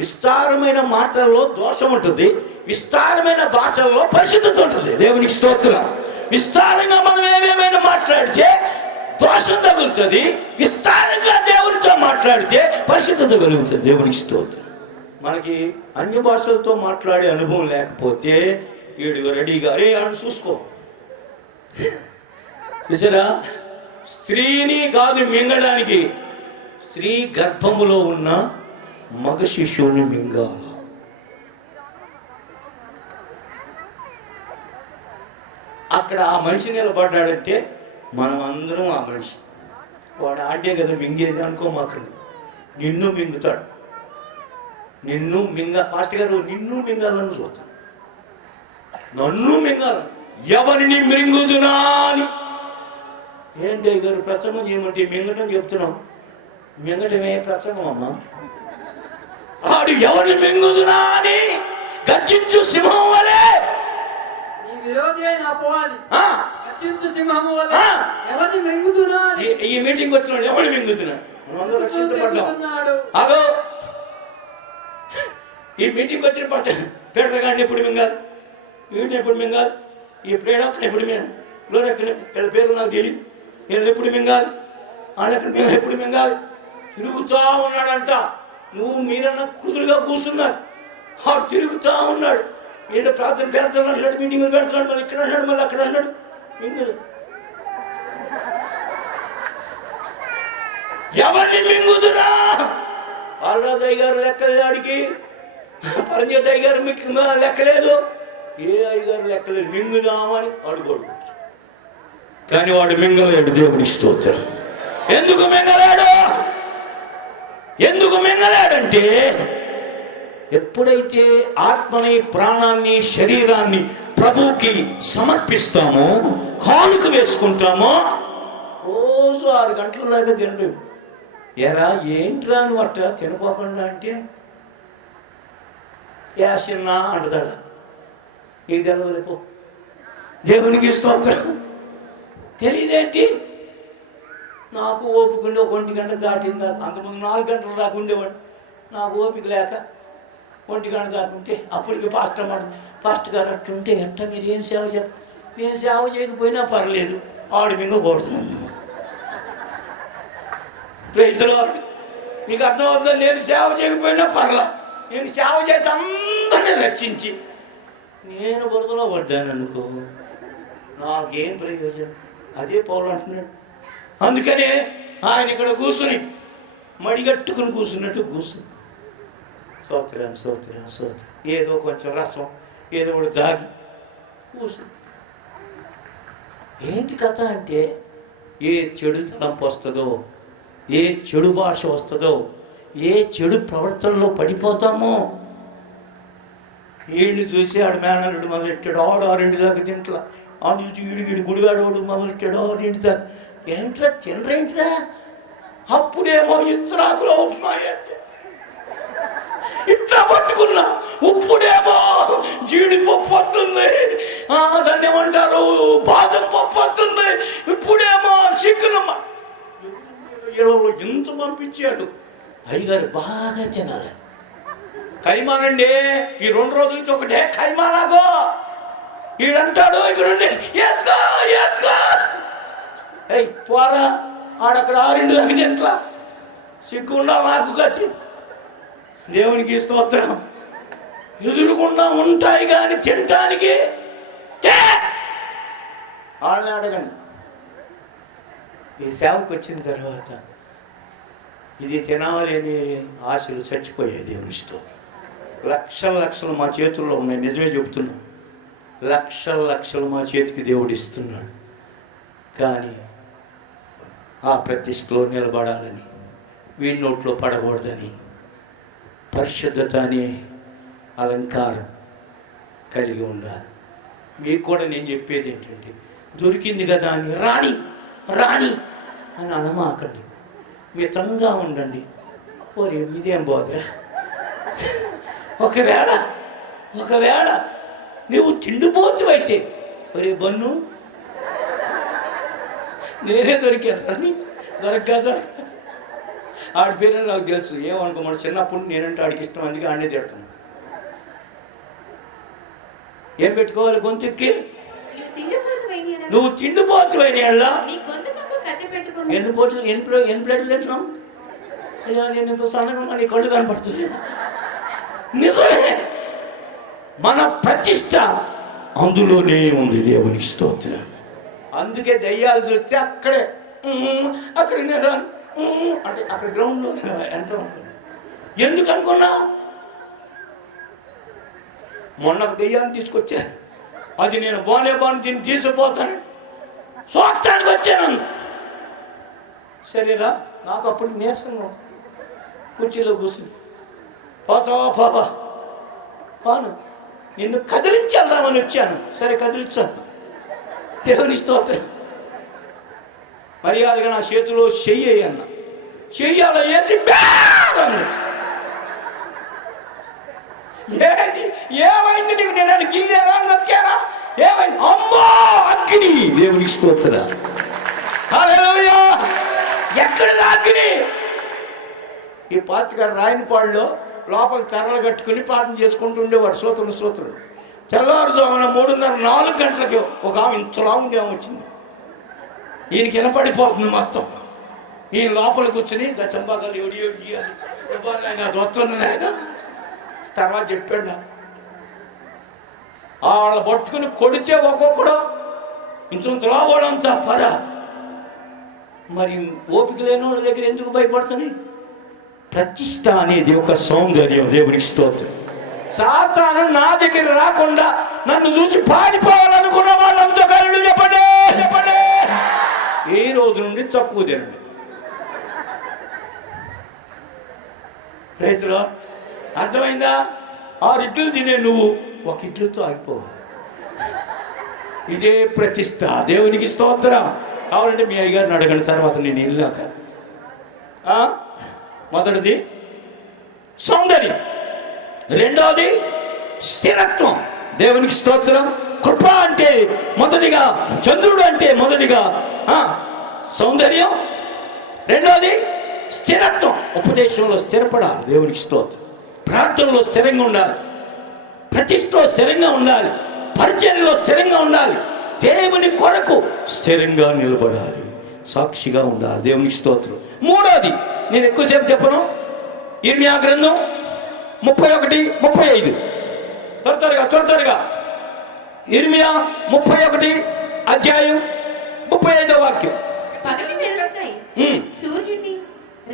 విస్తారమైన మాటల్లో దోషం ఉంటుంది, విస్తారమైన భాషల్లో పరిశుద్ధత ఉంటుంది. దేవునికి స్తోత్రం. విస్తారంగా మనం ఏమేమైనా మాట్లాడితే దోషం తగులుతుంది, విస్తారంగా దేవునితో మాట్లాడితే పరిశుద్ధత కలుగుతుంది. దేవునికి స్తోత్రం. మనకి అన్య భాషలతో మాట్లాడే అనుభవం లేకపోతే వీడు రెడీగా అరే అని చూసుకో. చూసారా? స్త్రీని కాదు మింగడానికి, స్త్రీ గర్భములో ఉన్న మగ శిశువుని మింగాల. అక్కడ ఆ మనిషి నిలబడ్డాడంటే మనం అందరం ఆ మనిషి. వాడు ఆడే కదా మింగేది అనుకోమాకండి. నిన్ను మింగుతాడు. నిన్ను పాస్టర్ గారు నిన్ను మింగాలని చూస్తాను. నన్ను మింగాలి. ఎవరిని మింగుదునా అని. ఏంటి గారు ప్రసంగం చేయమంటే మింగటం చెప్తున్నాం. మింగటమే ప్రసంగం అమ్మా. ఆడు ఎవరిని మింగుదునా అని గర్జించు సింహం వలె ఈ మీటింగ్ వచ్చినాడు. ఎవడు మింగుతున్నాడు? అగో ఈ మీటింగ్ వచ్చిన పట్ట పేడగాడిని ఎప్పుడు మింగాలి, వీడిని ఎప్పుడు మింగాలి, ఈ ప్రేడక్కని ఎప్పుడు లోరెక్కని వీళ్ళ పేర్లు నాకు తెలియదు. వీళ్ళని ఎప్పుడు మింగాలి, వాళ్ళెక్కడ మేము ఎప్పుడు మింగాలి. తిరుగుతూ ఉన్నాడంట. నువ్వు మీరన్నా కుదురుగా కూర్చున్నారు. వాడు తిరుగుతూ ఉన్నాడు. ఏంటో ప్రార్థన పెడుతున్నాడు, మీటింగ్లు పెడుతున్నాడు, మళ్ళీ ఇక్కడ అన్నాడు, మళ్ళీ అక్కడ అన్నాడు. మింగు. ఎవరిని మింగుదురా? ఆల్రాజయ్య గారు లెక్కలేదు, ఆడికి పరంజోత్ అయ్య గారు మీకు లెక్కలేదు, ఏ అయ్యగారు లెక్కలేదు. మింగుదామని అడుగోడు, కానీ వాడు మింగలేడు. దేవునికి స్తోత్రం. ఎందుకు మింగలేడు? ఎందుకు మింగలేడంటే ఎప్పుడైతే ఆత్మని, ప్రాణాన్ని, శరీరాన్ని ప్రభువుకి సమర్పిస్తామో, కానుక వేసుకుంటామో, రోజు 6 గంటల దాకా తినడు. ఎరా ఏంట్రా నువ్వు అట్ట తినపోకుండా అంటే యాసిన్నా అంటాడా, నీకు తెలవలేపో. దేవునికి స్తోత్రం. తెలియదేంటి? నాకు ఓపిక ఉండి 1 గంట దాటింది దాకా, అంతకుముందు 4 గంటలు దాకా ఉండేవాడు. నాకు ఓపిక లేక 1 గంట దాకా ఉంటే అప్పటికి పాస్టర్ గారు అట్టుంటే ఎట్ట మీరు ఏం సేవ చేస్తారు? నేను సేవ చేయకపోయినా పర్లేదు, ఆవిడ మింగకూడదు. Praise lord. నీకు అర్థమవుతుందా? నేను సేవ చేయకపోయినా పర్లా, నేను సేవ చేసి అందరినీ రక్షించి నేను బురదలో పడ్డాను అనుకో, నాకేం ప్రయోజనం? అదే పౌలు అంటున్నాడు. అందుకనే ఆయన ఇక్కడ కూర్చుని మడిగట్టుకుని కూర్చున్నట్టు కూర్చుని స్తోత్రం స్తోత్రం స్తోత్రం, ఏదో కొంచెం రసం ఏదో ఒకటి దాగి కూర్చుని. ఏంటి కథ అంటే, ఏ చెడు తలంపు వస్తుందో, ఏ చెడు భాష వస్తుందో, ఏ చెడు ప్రవర్తనలో పడిపోతామో. వీడిని చూసి ఆడు మేనల్లుడు మొదలెట్టాడు, ఆడు 6 దాకా తింట్లా, ఆడు చూసి ఈడిగిడి గుడిగాడు మొదలెట్టాడు 6 దాకా. ఏంట్రా తినరేంట్రా? అప్పుడేమో ఇస్త్రాకులో ఉప్మా ఇట్లా పట్టుకున్నా, ఇప్పుడేమో జీడిపప్పు వస్తుంది, దాన్ని ఏమంటారు బాదం పప్పు వస్తుంది, ఇప్పుడేమో చికెన్. ఇళ్ళలో ఎంత పంపించాడు. అయ్యగారు బాగా తినాలి. కైమానండి, ఈ 2 రోజుల నుంచి ఒకటే కైమానాగో. ఈడంటాడు ఇక్కడ వేసుకో వేసుకో, అయ్యి పోరా ఆడక్కడ 6 దాకా తింట్లా, సిగ్గుండా నాకు కచ్చి. దేవునికి స్తోత్రం. ఎదురుకుండా ఉంటాయి కానీ తినటానికి వాళ్ళని అడగండి. ఈ సేవకు వచ్చిన తర్వాత ఇది తినాలని ఆశలు చచ్చిపోయాయి. దేవుని స్తోత్రం. లక్షలు మా చేతుల్లో ఉన్నాయి, నిజమే చెబుతున్నాం. లక్షలు మా చేతికి దేవుడు ఇస్తున్నాడు. కానీ ఆ ప్రతిష్టలో నిలబడాలని, వీడి నోట్లో పడకూడదని, పరిశుద్ధత అనే అలంకారం కలిగి ఉండాలి. మీకు కూడా నేను చెప్పేది ఏంటంటే, దొరికింది కదా అని రాణి రాణి అని అనమాకండి, మితంగా ఉండండి. ఓరే ఇదేం బోధరా. ఒకవేళ నువ్వు తిండిపోతు అయితే, ఒరే బన్ను నేనే దొరికాను అని దొరక ఆడి పేరు నాకు తెలుసు. ఏమనుకోమని చిన్నప్పుడు నేనంటే ఆడికి ఇష్టం, అందుకే ఆడే తిడతాను. ఏం పెట్టుకోవాలి గొంతుక్కి? నువ్వు తిండిపోతు అయిన ఎన్ని ప్లేట్లు తింటున్నావు? అయ్యా నేను ఎంతో సన్నగా నీ కళ్ళు కనపడుతుంది. నిజమే, మన ప్రతిష్ట అందులోనే ఉంది. దేవునికి స్తోత్రం. అందుకే దయ్యాలు చూస్తే అక్కడే అక్కడ నేను అంటే అక్కడ గ్రౌండ్లో ఎంటర్ ఉంటుంది. ఎందుకు అనుకున్నావు? మొన్న దెయ్యాన్ని తీసుకొచ్చాను, అది నేను బానే దీన్ని తీసుకుపోతాను, స్వాస్థానికి వచ్చాను. సరేరా, నాకు అప్పుడు నీరసంగా కుర్చీలో కూర్చుని పోతావా పాను, నిన్ను కదిలించేద్దామని వచ్చాను. సరే కదిలించాను. దేవుని స్తోత్రం. మర్యాదగా నా చేతిలో చెయ్యి అన్న, చెయ్యాల వేసి ఏది ఏమైంది నీకు? నేను గిల్లేరా నొక్కారా? ఏమైంది? అమ్మో అగ్ని. దేవునికి స్తోత్రం. హల్లెలూయా. ఎక్కడిది అగ్ని? ఈ పాత్రగారు రాయనపాడులో లోపల తెరలు కట్టుకుని ప్రార్థన చేసుకుంటూ ఉండేవాడు. సూత్రుడు తెల్లవారుజామున 3:30-4 గంటలకి ఒక ఆమె ఇంతలా ఉండేవాము వచ్చింది. ఈయనకి వినపడిపోతుంది మొత్తం. ఈయన లోపల కూర్చుని దశంబాగాలు ఎవడి ఆయన అది వస్తుంది ఆయన. తర్వాత చెప్పాడు, వాళ్ళ పట్టుకుని కొడితే ఒక్కొక్కడు ఇంతలా పోవడంతా పద. మరి ఓపిక లేని వాళ్ళ దగ్గర ఎందుకు భయపడుతుంది? ప్రతిష్ట అనేది ఒక సౌందర్యం. దేవునికి స్తోత్రం. సాతాను నా దగ్గర రాకుండా నన్ను చూసి పారిపోవాలనుకున్న వాళ్ళంతా కళ్ళు చెప్పండి. ఈ రోజు నుండి తక్కువ తినండి. Praise lord. అర్థమైందా? 6 ఇడ్లు తినే నువ్వు 1 ఇడ్లుతో ఆగిపోవాలి. ఇదే ప్రతిష్ట. దేవునికి స్తోత్రం. కావాలంటే మీ అయ్యగారిని అడగండి తర్వాత నేను వెళ్ళాక. మొదటిది సౌందర్యం, రెండవది స్థిరత్వం. దేవునికి స్తోత్రం. కృప అంటే మొదటిగా చంద్రుడు, అంటే మొదటిగా సౌందర్యం, రెండవది స్థిరత్వం. ఉపదేశంలో స్థిరపడాలి. దేవునికి స్తోత్రం. ప్రార్థనలో స్థిరంగా ఉండాలి, ప్రతిష్టలో స్థిరంగా ఉండాలి, పరిచర్యలో స్థిరంగా ఉండాలి, దేవుని కొరకు స్థిరంగా నిలబడాలి, సాక్షిగా ఉండాలి. దేవునికి స్తోత్రం. మూడోది, నేను ఎక్కువసేపు చెప్పను, ఇర్మియా గ్రంథం 31, 35. త్వరగా ఇర్మియా 31 అధ్యాయం 35వ వాక్యం. పగటి వెలుగుకై సూర్యుని,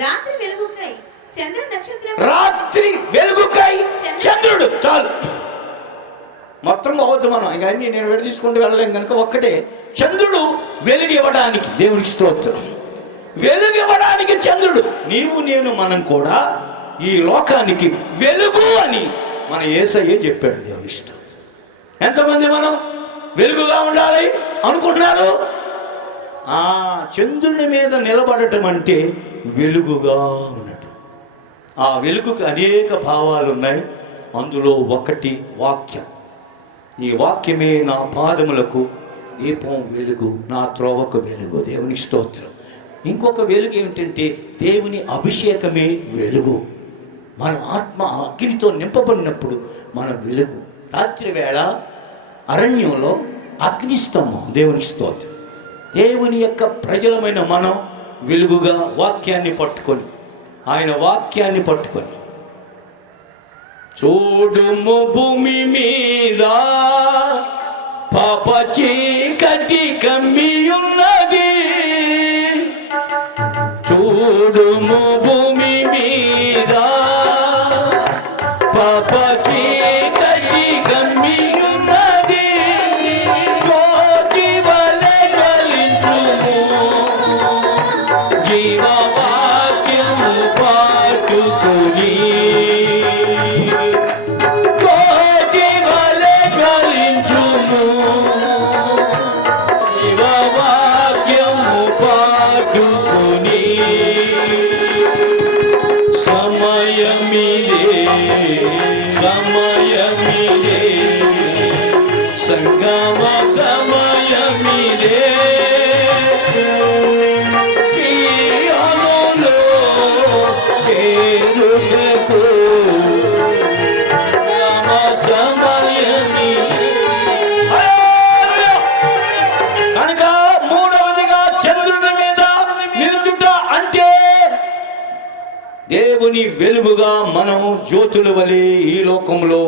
రాత్రి వెలుగుకై చంద్ర నక్షత్రం. రాత్రి వెలుగుకై చంద్రుడు. చాలు, మొత్తం అవుతుంది. మనం ఇంకా అన్ని నేను విడ తీసుకుంటూ వెళ్ళలేం కనుక ఒక్కటే, చంద్రుడు వెలుగు ఇవ్వడానికి. దేవునికి స్తోత్రం. వెలుగు ఇవ్వడానికి చంద్రుడు. నీవు నేను మనం కూడా ఈ లోకానికి వెలుగు అని మన యేసయ్య చెప్పాడు. దేవునికి స్తోత్రం. ఎంతమంది మనం వెలుగుగా ఉండాలి అనుకుంటున్నారు? చంద్రుని మీద నిలబడటం అంటే వెలుగుగా ఉండటం. ఆ వెలుగుకి అనేక భావాలు ఉన్నాయి. అందులో ఒకటి వాక్యం. ఈ వాక్యమే నా పాదములకు దీపం, వెలుగు, నా త్రోవకు వెలుగు. దేవునికి స్తోత్రం. ఇంకొక వెలుగు ఏమిటంటే దేవుని అభిషేకమే వెలుగు. మన ఆత్మ అగ్నితో నింపబడినప్పుడు మన వెలుగు. రాత్రి వేళ అరణ్యంలో అగ్నిస్తంభం. దేవునికి స్తోత్రం. దేవుని యొక్క ప్రజలమైన మనం వెలుగుగా వాక్యాన్ని పట్టుకొని, ఆయన వాక్యాన్ని పట్టుకొని, చూడుము భూమి మీద పాప చీకటి కమ్మియున్నది, చూడుము భూమి మీద పాప చీకటి కమ్మియున్నది, జ్యోతి వలె జ్వలించుము జీవవాక్యము పాటుకొని, జ్యోతి వలె జ్వలించుము జీవవాక్యము పాటుకొని. సమయమిదే సంగమ సమయమిదే, సియోనులో చేరుటకు సంగమ సమయమిదే. కనుక మూడవదిగా చంద్రుడి మీద నిలుచుట అంటే దేవుని వెలుగుగా మనము జ్యోతుల వలె ఈ లోకంలో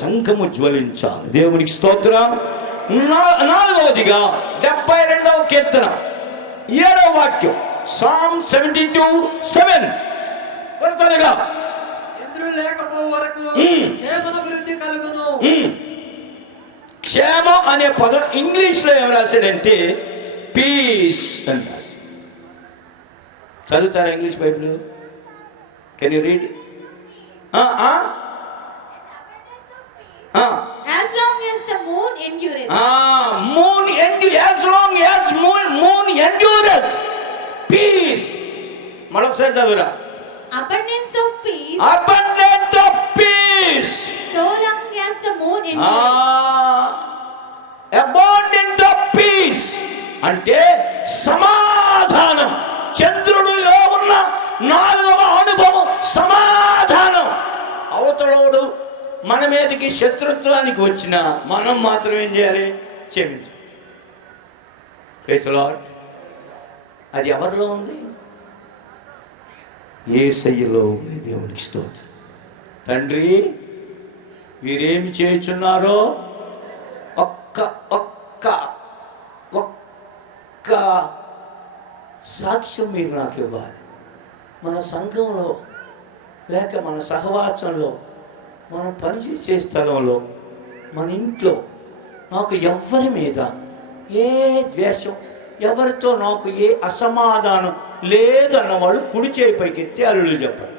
సంఘము జ్వలించాలి. దేవునికి స్తోత్రం. నాలుగవదిగా 72వ కీర్తన 7వ వాక్యం, సామ్ 72:7. త్వరగా ఇంద్రుడు లేకపో వరకు క్షేమాభివృద్ధి కలుగును. క్షేమ అనే పదం ఇంగ్లీష్లో ఏం రాశాడంటే పీస్ అని రాశాడు. చదువుతారా English Bible? Can you read? As long as the moon endureth. As long as moon endureth. Peace. మరొకసారి చదువురా. Abundance of peace. Abundant of peace. So long as the moon endureth. Abundant of peace అంటే సమాధానం. చంద్రుడిలో ఉన్న నాలుగవ అనుభవం సమాధానం. అవతలోడు మన మీదకి శత్రుత్వానికి వచ్చిన మనం మాత్రం ఏం చేయాలి? క్షమించు. Praise the lord. అది ఎవరిలో ఉంది? యేసయ్యలో ఉంది. దేవునికి స్తోత్రం. తండ్రి, వీరేమి చేయుచున్నారో ఒక్క సాక్ష్యం మీరు నాకు ఇవ్వాలి. మన సంఘంలో లేక మన సహవాసంలో, మనం పనిచేసే స్థలంలో, మన ఇంట్లో నాకు ఎవరి మీద ఏ ద్వేషం, ఎవరితో నాకు ఏ అసమాధానం లేదన్నవాడు కుడి చేయి పైకి ఎత్తి అల్లుళ్ళు చెప్పాలి.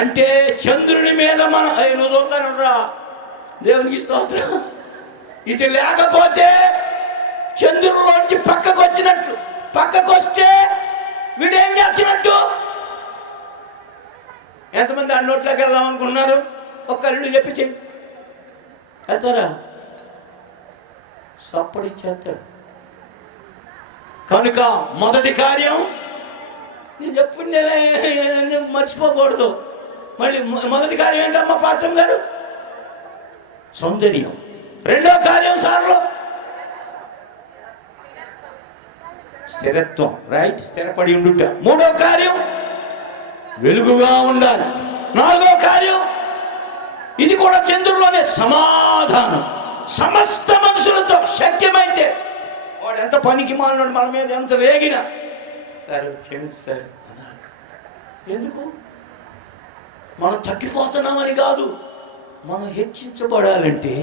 అంటే చంద్రుని మీద మనం నువ్వు చూస్తానురా దేవునికి స్తోత్రం. ఇది లేకపోతే చంద్రుడిలోంచి పక్కకు వచ్చినట్లు, పక్కకు వస్తే వీడేం చేస్తున్నట్టు? ఎంతమంది ఆ నోట్లోకి వెళ్దాం అనుకున్నారు? ఒక్క అల్లుడు చెప్పి వెళ్తారా? సప్పడి చేస్తాడు. కనుక మొదటి కార్యం నేను చెప్పింది మర్చిపోకూడదు. మళ్ళీ మొదటి కార్యం ఏంటమ్మా పాత్రం గారు? సౌందర్యం. రెండో కార్యం సార్లు స్థిరత్వం, రైట్, స్థిరపడి ఉండుట. మూడో కార్యం వెలుగుగా ఉండాలి. నాలుగో కార్యం ఇది కూడా చంద్రుడిలోనే సమాధానం. సమస్త మనుషులతో శక్యమైతే, వాడు ఎంత పనికి మాలినాడు, మన మీద ఎంత రేగినా సరే క్షమిస్తారు. ఎందుకు? మనం తగ్గిపోతున్నామని కాదు, మనం హెచ్చించబడాలంటే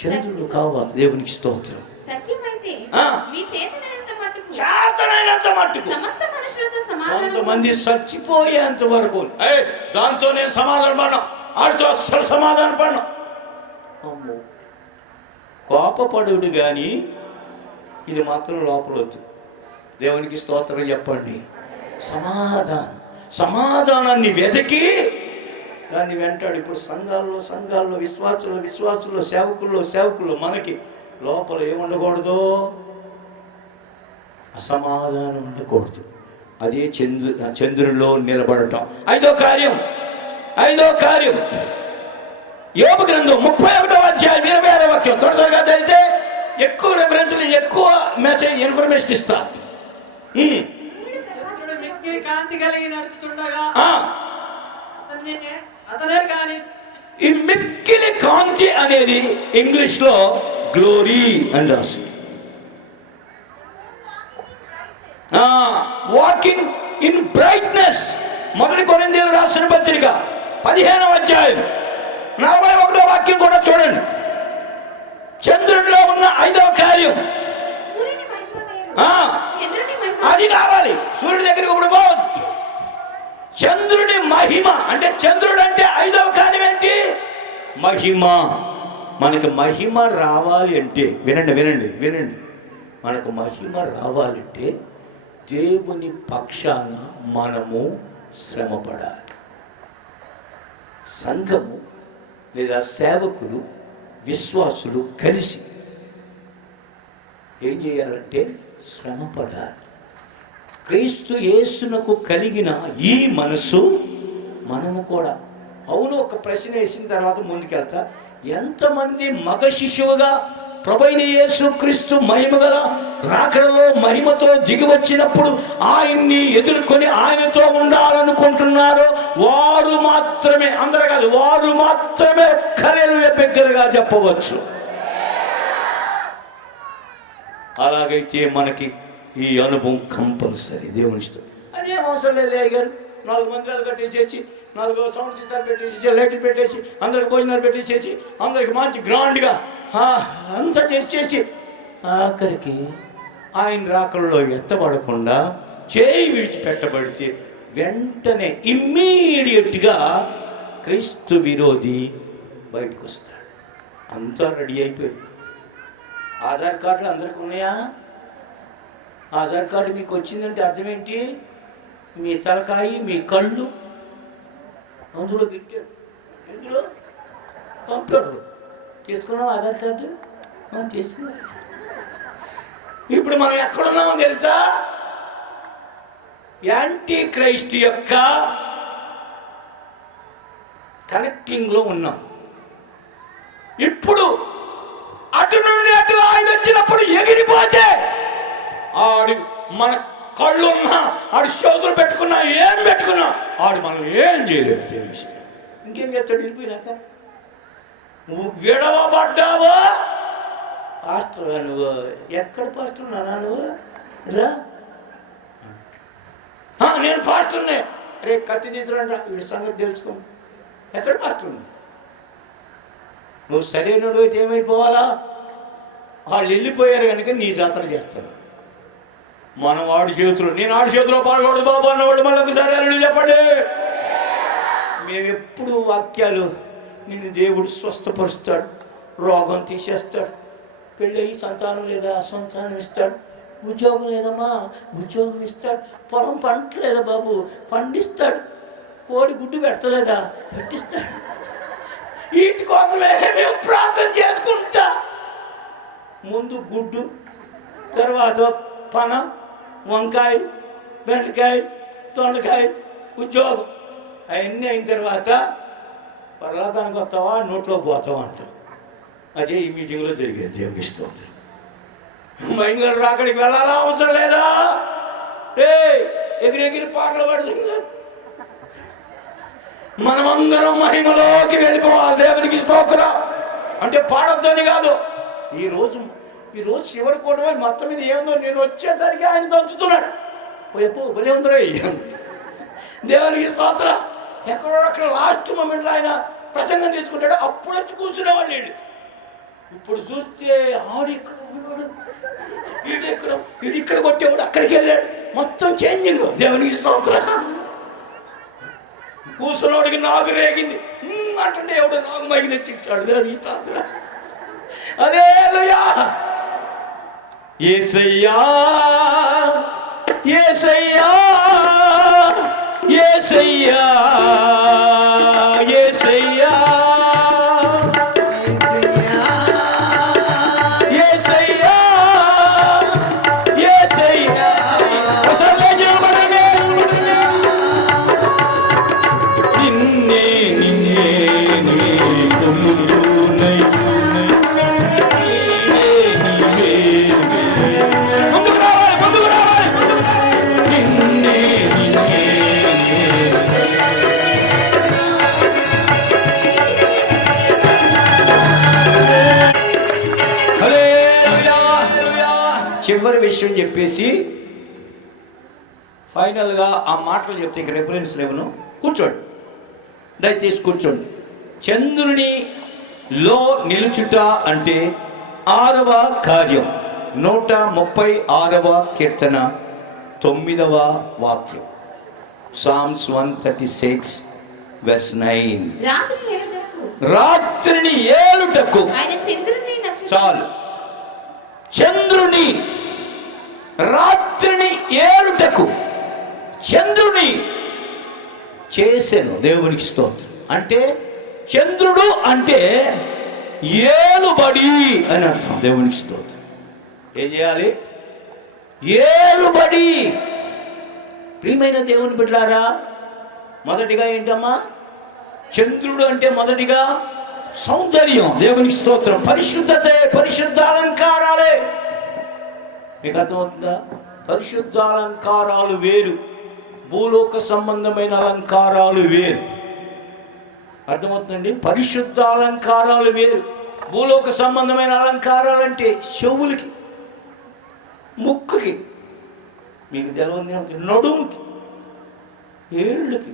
చంద్రుడు కావాలి. దేవునికి స్తోత్రం. చేతనైనంత మట్టుకు కొంతమంది చచ్చిపోయేంత వరకు దాంతో నేను సమాధాన పడినా, ఆడితో అస్సలు సమాధాన పడినా. అమ్మో, కోపపడుడు కానీ ఇది మాత్రం లోపలొద్దు. దేవునికి స్తోత్రం చెప్పండి. సమాధానాన్ని వెతికి దాన్ని వెంటాడు. ఇప్పుడు సంఘాల్లో విశ్వాసుల్లో సేవకుల్లో మనకి లోపల ఏముండకూడదు? అసమాధానం ఉండకూడదు. అదే చంద్రుల్లో నిలబడటం. ఐదో కార్యం యోబు గ్రంథం 31వ అధ్యాయం 26వ వాక్యం. త్వరగా చదివితే ఎక్కువ రెఫరెన్స్లు, ఎక్కువ మెసేజ్, ఇన్ఫర్మేషన్ ఇస్తా. కాంతి కలిగి నడుస్తుండగా ఈ మిక్కిలి కాంతి అనేది ఇంగ్లీష్ లో గ్లోరీ అని రాస్తుంది. Walking in brightness. మొదటి కొరింథీయులకు రాసిన పత్రిక 15వ అధ్యాయం 41వ వాక్యం కూడా చూడండి. చంద్రుడిలో ఉన్న ఐదవ కార్యం అది కావాలి. సూర్యుడి దగ్గరికి ఇప్పుడు పోవద్దు. చంద్రుడి మహిమ అంటే, చంద్రుడు అంటే ఐదవ కార్యం ఏంటి? మహిమ. మనకు మహిమ రావాలి అంటే, వినండి, మనకు మహిమ రావాలంటే దేవుని పక్షాన మనము శ్రమపడాలి. సంఘము లేదా సేవకులు, విశ్వాసులు కలిసి ఏం చేయాలంటే శ్రమపడాలి. క్రీస్తు యేసునకు కలిగిన ఈ మనసు మనము కూడా. అవును, ఒక ప్రశ్న వేసిన తర్వాత ముందుకెళ్తా. ఎంతమంది మగ శిశువుగా ప్రభువైన యేసుక్రీస్తు మహిమగల రాకడలో మహిమతో దిగి వచ్చినప్పుడు ఆయన్ని ఎదుర్కొని ఆయనతో ఉండాలనుకుంటున్నారో వారు మాత్రమే, అందరూ కాదు, వారు మాత్రమే హల్లెలూయా బిగ్గరగా చెప్పవచ్చు. అలాగైతే మనకి ఈ అనుభవం కంపల్సరీ. దేవుని ఇష్టం. అదేం అవసరం లేదు గారు. 4 మందిరాలు కట్టేసేసి, 4 సౌండ్ సిస్టాలు పెట్టేసి, లైట్లు పెట్టేసి, అందరికి భోజనాలు పెట్టేసేసి, అందరికి మంచి గ్రాండ్గా అంతా చేసేసి ఆఖరికి ఆయన రాకల్లో ఎత్తబడకుండా చేయి విడిచిపెట్టబడితే వెంటనే ఇమ్మీడియట్గా క్రీస్తు విరోధి బయటకు వస్తాడు. అంతా రెడీ అయిపోయింది. ఆధార్ కార్డులు అందరికి ఉన్నాయా? ఆధార్ కార్డు మీకు వచ్చిందంటే అర్థం ఏంటి? మీ తలకాయి, మీ కళ్ళు అందులో పెట్టాడు. ఎందులో? కంప్యూటర్. తీసుకున్నాం ఆధార్ కార్డు? తీసుకున్నా. ఇప్పుడు మనం ఎక్కడున్నామో తెలుసా? యాంటీ క్రైస్ట్ యొక్క కనెక్టింగ్లో ఉన్నాం. ఇప్పుడు అటు నుండి అటు ఆయన వచ్చినప్పుడు ఎగిరిపోతే ఆడు మన కళ్ళున్నా, ఆడు చేతులు పెట్టుకున్నా, ఏం పెట్టుకున్నా ఆడు మనల్ని ఏం చేయలేడు. తెలిసి ఇంకేం చేస్తాడు? వెళ్ళిపోయినాక నువ్వు విడవబడ్డావా? పాస్టర్ నువ్వు ఎక్కడ పాస్టర్ నానా? నువ్వు రా, నేను పాస్టర్నే. రే కత్తి తీసుకురండి, వీడి సంగతి తెలుసుకో. ఎక్కడ పాస్టర్? నువ్వు సరైనడు అయితే ఏమైపోవాలా? వాళ్ళు వెళ్ళిపోయారు కనుక నీ జాతర చేస్తారు. మనం వాడి చేతులు, నేను ఆడి చేతిలో పాల్గొడు బాబు అన్నవాళ్ళు మళ్ళీ ఒకసారి అల్లుడు చెప్పండి. మేము ఎప్పుడు వాక్యాలు నిన్ను దేవుడు స్వస్థపరుస్తాడు, రోగం తీసేస్తాడు, పెళ్ళయి సంతానం లేదా సంతానం ఇస్తాడు, ఉద్యోగం లేదమ్మా ఉద్యోగం ఇస్తాడు, పొలం పంట లేదా బాబు పండిస్తాడు, కోడి గుడ్డు పెడతలేదా పెట్టిస్తాడు. వీటి కోసమే మేము ప్రార్థన చేసుకుంటా. ముందు గుడ్డు, తర్వాత పన, వంకాయ, బెండకాయ, దొండకాయ, ఉద్యోగం అవన్నీ అయిన తర్వాత పరలోకానికి వస్తావా నోట్లో పోతావా అంటాం. అదే ఈ మీటింగ్లో జరిగేది. దేవుని స్తోత్రం. మైన్ గారు అక్కడికి వెళ్ళాలా అవసరం లేదా? ఎగిరెగిరి పాటలు పడుతుంది. మనమందరం మహిమలోకి వెళ్ళిపోవాలి. దేవునికి స్తోత్రం. అంటే పాడొద్దని కాదు. ఈరోజు చివరి కూడా మొత్తం మీద ఏముందో నేను వచ్చేసరికి ఆయన దంచుతున్నాడు. ఎప్పు భలే ఉందరో దేవునికి స్తోత్రం. ఎక్కడో అక్కడ లాస్ట్ మూమెంట్లో ఆయన ప్రసంగం తీసుకుంటాడు, అప్పుడు వచ్చి కూర్చునేవాళ్ళు వీళ్ళు. ఇప్పుడు చూస్తే వీడు ఇక్కడ కొట్టేవాడు అక్కడికి వెళ్ళాడు, మొత్తం చేంజింగ్. దేవునికి స్తోత్రం. కూర్చున్నోడికి నాగు రేగింది అంటే ఎవడు నాగు మైకి తెచ్చిచ్చాడు. దేవునికి స్తోత్రం. హల్లెలూయా. యేసయ్యా యేసయ్యా యేసయ్యా యేసయ్యా యేసయ్యా యేసయ్యా. నిన్నే నిన్నే చివరి విషయం చెప్పేసి ఫైనల్గా ఆ మాటలు చెప్తే ఇక రెఫరెన్స్ లేవను. కూర్చోండి, దయచేసి కూర్చోండి. చంద్రునిలో నిలుచుట అంటే 6వ కార్యం, 136వ కీర్తన 9వ వాక్యం. Psalms 136 verse 9. రాత్రిని ఏలుటకు చాలు. చంద్రుని రాత్రిని ఏలుటకు చంద్రుని చేసెను. దేవునికి స్తోత్రం. అంటే చంద్రుడు అంటే ఏలుబడి అని అర్థం. దేవునికి స్తోత్రం. ఏం చేయాలి? ఏలుబడి. ప్రియమైన దేవుని బిడ్డలారా, మొదటిగా ఏంటమ్మా? చంద్రుడు అంటే మొదటిగా సౌందర్యం. దేవునికి స్తోత్రం. పరిశుద్ధతే, పరిశుద్ధ అలంకారాలే. మీకు అర్థమవుతుందా? పరిశుద్ధ అలంకారాలు వేరు, భూలోక సంబంధమైన అలంకారాలు వేరు. అర్థమవుతుందండి? పరిశుద్ధ అలంకారాలు వేరు, భూలోక సంబంధమైన అలంకారాలు అంటే చెవులకి, ముక్కుకి, మీకు తెలియదు, నడుముకి, ఏళ్ళకి,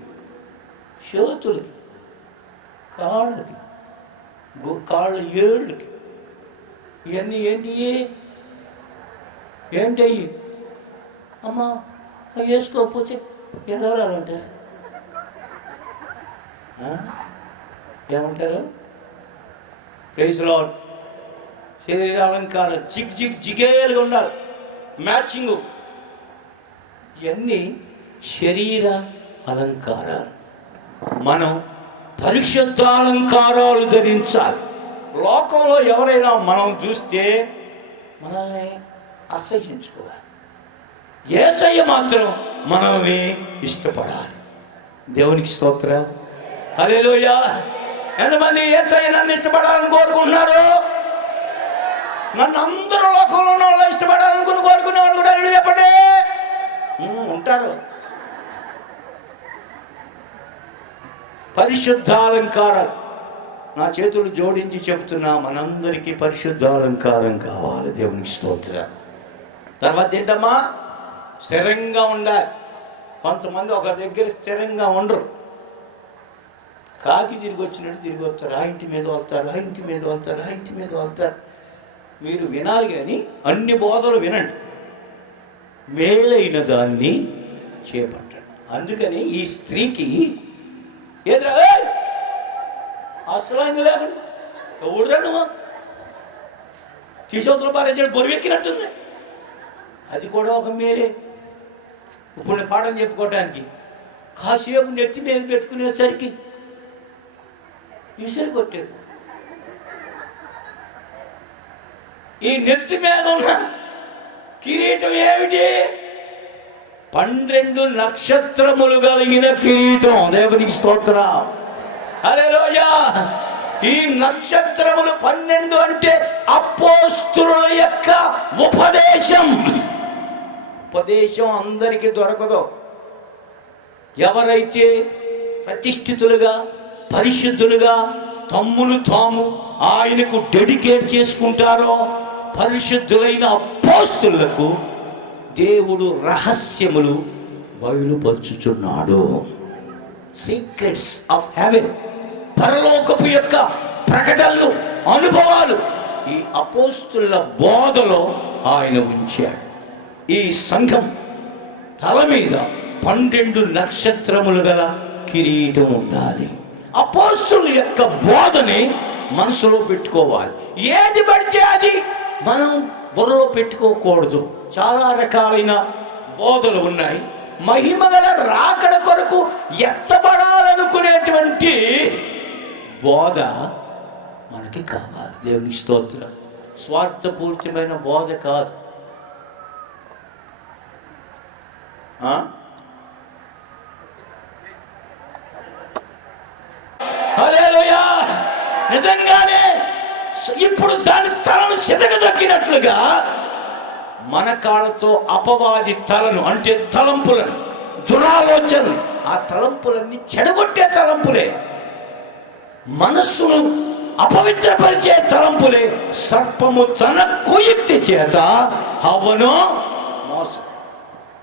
చేతులకి, కాళ్ళకి, కాళ్ళ ఏళ్ళకి. ఇవన్నీ ఏంటయ్యి అమ్మా వేసుకోకపోతే ఎదవరాలంటారు. ఏమంటారు? Praise lord. శరీర అలంకారాలు జిగేలుగా ఉండాలి, మ్యాచింగ్. ఇవన్నీ శరీర అలంకారాలు. మనం పరిశుద్ధ అలంకారాలు ధరించాలి. లోకంలో ఎవరైనా మనం చూస్తే మనల్ని అసహ్యించుకోవాలి. యేసయ్య మాత్రం మనల్ని ఇష్టపడాలి. దేవునికి స్తోత్రం. హల్లెలూయా. ఎంతమంది యేసయ్య నన్ను ఇష్టపడాలని కోరుకుంటున్నారు? నన్ను అందరూ లోకంలో ఉన్న వాళ్ళు ఇష్టపడాలనుకుని కోరుకునే వాళ్ళు కూడా చెప్పండి. ఉంటారు. పరిశుద్ధాలంకారాలు. నా చేతులు జోడించి చెబుతున్నా, మనందరికీ పరిశుద్ధాలంకారం కావాలి. దేవునికి స్తోత్రం. తర్వాత ఏంటమ్మా? స్థిరంగా ఉండాలి. కొంతమంది ఒక దగ్గర స్థిరంగా ఉండరు. కాకి తిరిగి వచ్చినట్టు తిరిగి వస్తారు. ఆ ఇంటి మీద వెళ్తారు, ఆ ఇంటి మీద వెళ్తారు, ఆ ఇంటి మీద వెళ్తారు. మీరు వినాలి కానీ అన్ని బోధలు వినండి, మేలైన దాన్ని చేపట్టండి. అందుకని ఈ స్త్రీకి ఎదురా అసలు అయింది లేకుండా ఎవడురా నువ్వు తీసవతల పారేసాడు బొరువెక్కినట్టుంది. అది కూడా ఒక మేరే. ఇప్పుడు నేను పాఠం చెప్పుకోవటానికి కాసేపు నెత్తి మీద పెట్టుకునేసరికి ఈసరి కొట్టాడు. ఈ నెత్తి మీద ఉన్న కిరీటం ఏమిటి? 12 నక్షత్రములు కలిగిన కిరీటం. దేవునికి స్తోత్రం. హల్లెలూయా. ఈ నక్షత్రములు 12 అంటే అపోస్తలుల యొక్క ఉపదేశం. ఉపదేశం అందరికీ దొరకదు. ఎవరైతే ప్రతిష్ఠితులుగా పరిశుద్ధులుగా తమ్మును తాము ఆయనకు డెడికేట్ చేసుకుంటారో పరిశుద్ధులైన అపోస్తలులకు దేవుడు రహస్యములు బయలుపరుచుచున్నాడు. సీక్రెట్స్ ఆఫ్ హెవెన్, పరలోకపు యొక్క ప్రకటనలు, అనుభవాలు ఈ అపోస్తలుల బోధలో ఆయన ఉంచాడు. ఈ సంఘం తల మీద 12 నక్షత్రములు గల కిరీటం ఉండాలి. అపోస్తలుల యొక్క బోధని మనసులో పెట్టుకోవాలి. ఏది పడితే అది మనం బుర్రలో పెట్టుకోకూడదు. చాలా రకాలైన బోధలు ఉన్నాయి. మహిమగల రాకడ కొరకు ఎత్తబడాలనుకునేటువంటి బోధ మనకి కావాలి. దేవుని స్తోత్రం. స్వార్థపూరితమైన బోధ కాదు. హల్లెలూయా. నిజంగానే ఇప్పుడు దాని తలను చితకదొక్కినట్లుగా మన కాళ్ళతో అపవాది తలను అంటే తలంపులను, దురాలోచనలు, ఆ తలంపులన్నీ చెడగొట్టే తలంపులే, మనస్సును అపవిత్రపరిచే తలంపులే. సర్పము తన కుయుక్తి చేత హవ్వను మోసం.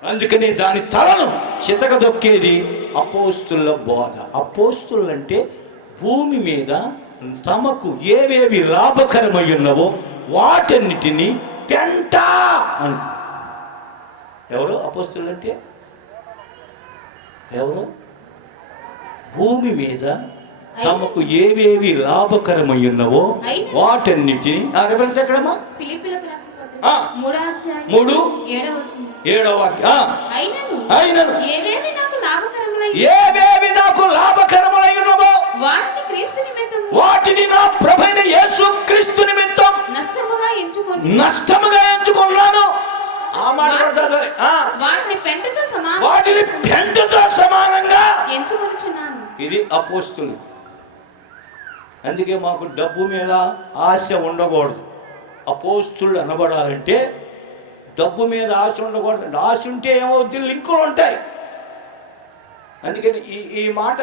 అందుకని దాని తలను చితకదొక్కేది అపోస్తలుల బోధ. అపోస్తలులు అంటే భూమి మీద తమకు ఏవేవి లాభకరమై ఉన్నవో వాటన్నిటినీ పెంట అంట. ఎవరు అపోస్తలులు అంటే? ఎవరు? భూమి మీద తమకు ఏవేవి లాభకరమై ఉన్నవో వాటన్నిటిని. రెఫరెన్స్ ఎక్కడమ్మా? ఫిలిప్పీయులకు రాసిన పత్రిక 3:7 వాక్యం. అయినను ఏవేవి నాకు లాభకరములై ఉన్నవో వాటిని నా ప్రభువైన యేసు క్రీస్తు నిమిత్తం నష్టముగా ఎంచుకున్నాను. ఆ మాట వాటిని పెంటతో సమానంగా ఎంచుకొనుచున్నాను. ఇది అపోస్తలులు. అందుకే మాకు డబ్బు మీద ఆశ ఉండకూడదు. అపోస్తలులు అనబడాలంటే డబ్బు మీద ఆశ ఉండకూడదు. ఆశ ఉంటే ఏమవుతుంది? లింకులు ఉంటాయి. అందుకని ఈ మాట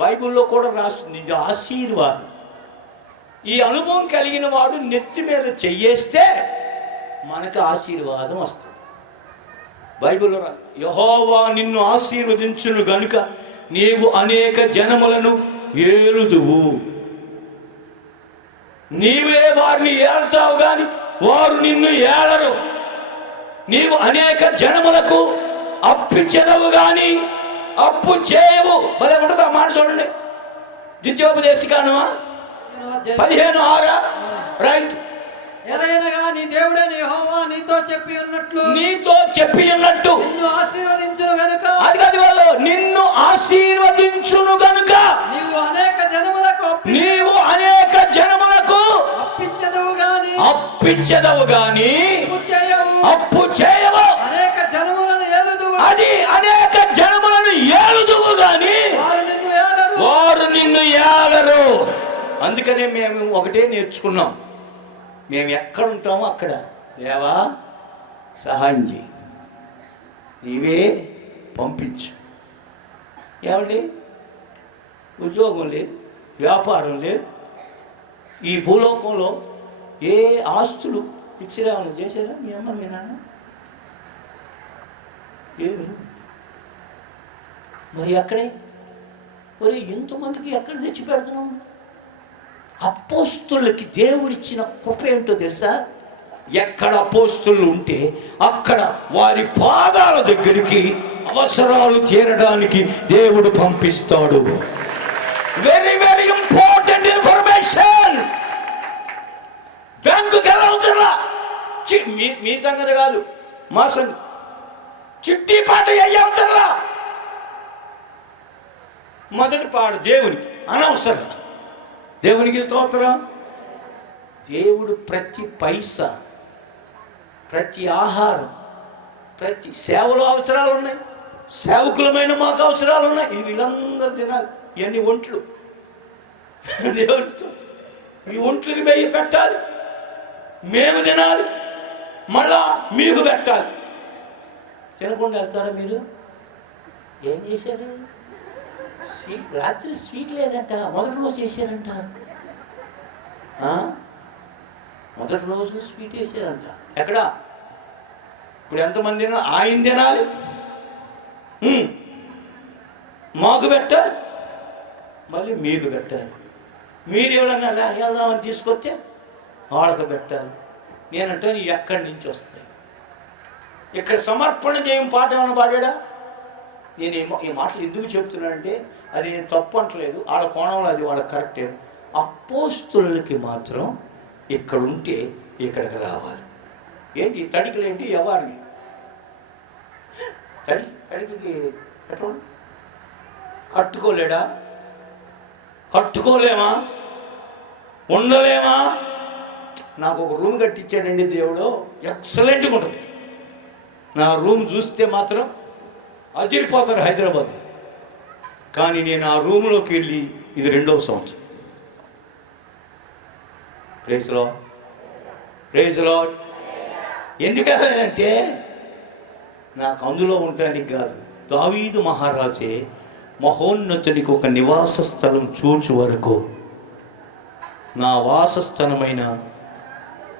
బైబిల్లో కూడా రాస్తుంది. ఇది ఆశీర్వాదం. ఈ అనుభవం కలిగిన వాడు నెత్తి మీద చెయ్యేస్తే మనకు ఆశీర్వాదం వస్తుంది. బైబిల్లో యెహోవా నిన్ను ఆశీర్వదించును గనుక నీవు అనేక జనములను ఏలుదువు. నీవే వారిని ఏళ్తావు గాని వారు నిన్ను ఏలరు. నీవు అనేక జనములకు అప్పిచెదవు గాని అప్పు చేయవు. భలే ఉంటుంది ఆ మాట చూడండి. ద్వితీయోపదేశకాండమా 15:6 రైట్. ఎలాగనగా నీ దేవుడైన యెహోవా నీతో చెప్పి ఉన్నట్టు నిన్ను ఆశీర్వదించును గనుక నిన్ను ఆశీర్వదించును గనుక నీవు అనేక జనములకు అప్పిచ్చెదవు గాని అప్పు చేయవు. అది అనేక జనములను ఏలుదువు గాని వారు నిన్ను ఏలరు. అందుకనే మేము ఒకటే నేర్చుకున్నాం. మేము ఎక్కడ ఉంటామో అక్కడ దేవా సహాయం చేయి, నీవే పంపించు. ఏమండి, ఉద్యోగం లేదు, వ్యాపారం లేదు, ఈ భూలోకంలో ఏ ఆస్తులు ఫిక్స్డ్ ఏమైనా చేశారా మీ అమ్మ మీ నాన్న? ఏమి మరి అక్కడే మరి ఎంతమందికి ఎక్కడ తెచ్చి పెడుతున్నాం? అపోస్తలులకి దేవుడిచ్చిన కృప ఏంటో తెలుసా? ఎక్కడ అపోస్తలులు ఉంటే అక్కడ వారి పాదాల దగ్గరికి అవసరాలు తీరడానికి దేవుడు పంపిస్తాడు. Very very important. మీ సంగతి కాదు, మా సంగతి. చిట్టి పాట అయ్యవతల్లా మొదటి పాట దేవునికి అనవసరం. దేవునికి స్తోత్రం. దేవుడు ప్రతి పైసా, ప్రతి ఆహారం, ప్రతి సేవలో అవసరాలు ఉన్నాయి. సేవకులమైన మాకు అవసరాలు ఉన్నాయి. ఇవి వీళ్ళందరూ తినాలి. ఇవన్నీ ఒంట్లు దేవుడితో ఈ ఒంట్లకి వెయ్యి పెట్టాలి, మేము తినాలి, మళ్ళా మీకు పెట్టాలి. తినకుండా వెళ్తారా మీరు? ఏం చేశారు? స్వీట్ రాత్రి స్వీట్ లేదంట, మొదటి రోజు చేశారంట. మొదటి రోజు స్వీట్ వేసారంట. ఎక్కడ? ఇప్పుడు ఎంతమంది ఆయన తినాలి, మాకు పెట్టాలి, మళ్ళీ మీకు పెట్టాలి. మీరు ఎవరన్నా వెళ్దామని తీసుకొస్తే వాళ్ళకు పెట్టాలి. నేనంటాను ఎక్కడి నుంచి వస్తాయి? ఇక్కడ సమర్పణ చేయం పాట ఏమైనా పాడా? నేను ఈ మాటలు ఎందుకు చెప్తున్నానంటే అది నేను తప్పు అంటలేదు, వాళ్ళ కోణంలో అది వాళ్ళకి కరెక్టే. అపోస్తులకి మాత్రం ఇక్కడ ఉంటే ఇక్కడికి రావాలి. ఏంటి తడికలు ఏంటి? ఎవరిని తడికి కట్టుకోలేడా? కట్టుకోలేమా? ఉండలేమా? నాకు ఒక రూమ్ కట్టించాడండి దేవుడు, ఎక్సలెంట్గా ఉంటుంది. నా రూమ్ చూస్తే మాత్రం అదిరిపోతారు హైదరాబాద్. కానీ నేను ఆ రూమ్లోకి వెళ్ళి ఇది 2వ సంవత్సరం. Praise lord, praise lord. ఎందుకంటే నాకు అందులో ఉండడానికి కాదు. దావీదు మహారాజే మహోన్నతునికి ఒక నివాస స్థలం చూచు వరకు నా వాసస్థలమైన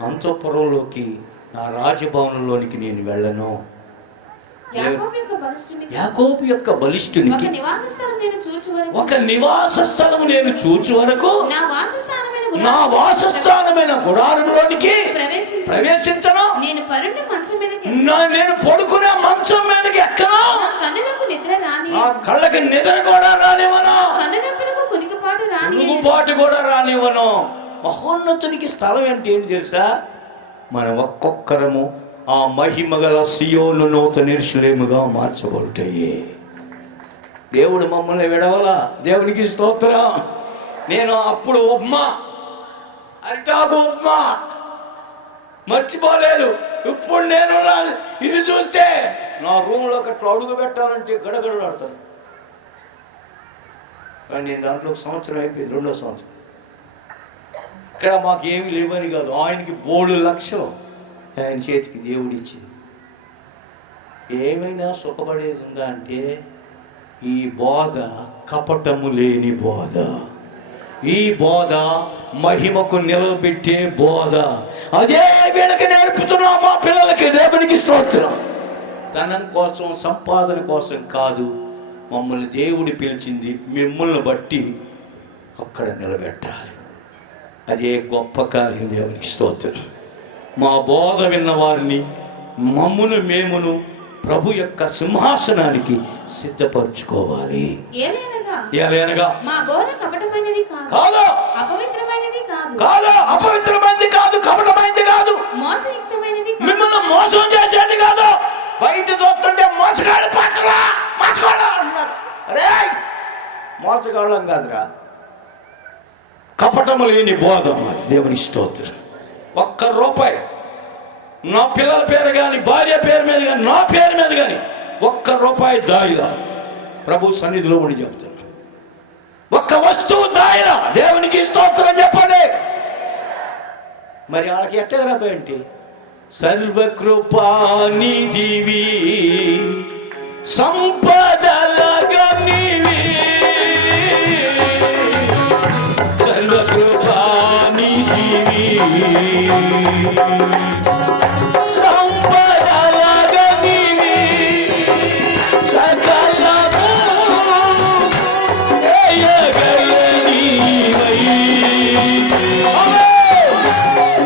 అంతఃపురంలోకి, నా రాజభవనంలోనికి నేను వెళ్ళను. యాకోబు యొక్క బలిష్ఠునికి ఒక నివాస స్థలము నేను చూచు వరకు నా వాసస్థానమైన గుడారంలోనికి ప్రవేశించను. నేను పడుకునే మంచం మీదకి ఎక్కను. నా కళ్ళకి నిద్ర కూడా రానివ్వను, కునుకుపాటు కూడా రానివ్వను. మహోన్నతునికి స్థలం అంటే ఏంటి తెలుసా? మనం ఒక్కొక్కరము ఆ మహిమగల సియోను నూతన యెరూషలేముగా మార్చబడుతాయి. దేవుడు మమ్మల్ని విడవల. దేవునికి స్తోత్రం. నేను అప్పుడు ఉప్మా, అరిటాకు ఉప్మా మర్చిపోలేదు. ఇప్పుడు నేను ఇది చూస్తే నా రూమ్లో అట్లా అడుగు పెట్టాలంటే గడగడలాడతాను. కానీ నేను దాంట్లో 1 సంవత్సరం అయిపోయింది, 2వ సంవత్సరం. ఇక్కడ మాకు ఏమీ లేవని కాదు, ఆయనకి 3 లక్షలు ఆయన చేతికి దేవుడిచ్చింది. ఏమైనా సుఖపడేది ఉందా అంటే ఈ బోధ కపటము లేని బోధ, ఈ బోధ మహిమకు నిలబెట్టే బోధ. అదే వీళ్ళకి నేర్పుతున్నాం మా పిల్లలకి. దేవునికి స్తోత్రం. ధనం కోసం, సంపాదన కోసం కాదు. మమ్మల్ని దేవుడు పిలిచింది మిమ్మల్ని బట్టి అక్కడ నిలబెట్టాలి. అదే గొప్ప కార్యం. దేవునికి స్తోత్రం. మా బోధ విన్న వారిని, మమ్మును మేమును ప్రభు యొక్క సింహాసనానికి సిద్ధపరచుకోవాలి. ఏలైనగా మా బోధ కపటమైనది కాదు, అపవిత్రమైనది కాదు, అపవిత్రమైనది కాదు, కపటమైనది కాదు, మోసయుక్తమైనది కాదు, మిమ్మల్ని మోసం చేసేది కాదు. బయట చూస్తుంటే మోసగాళ్ళు పట్టలా, మోసగాళ్ళు అంటున్నారు. అరే మోసగాళ్ళం కాదురా, కపటము లేని బోధ. దేవుని స్తోత్రం. 1 రూపాయి నా పిల్లల పేరు కానీ, భార్య పేరు మీద కానీ, నా పేరు మీద కానీ 1 రూపాయి దాయిలా ప్రభు సన్నిధిలో ఉండి చెప్తాను. 1 వస్తువు దాయిలా. దేవునికి స్తోత్రం చెప్పండి. మరి వాళ్ళకి ఎట్టగరాపోయి అంటే సర్వకృపానిధివి సంపదలగా నీవి, సర్వకృపానిధివి సంపదలగా నీవి, సకలము దయగలనివై,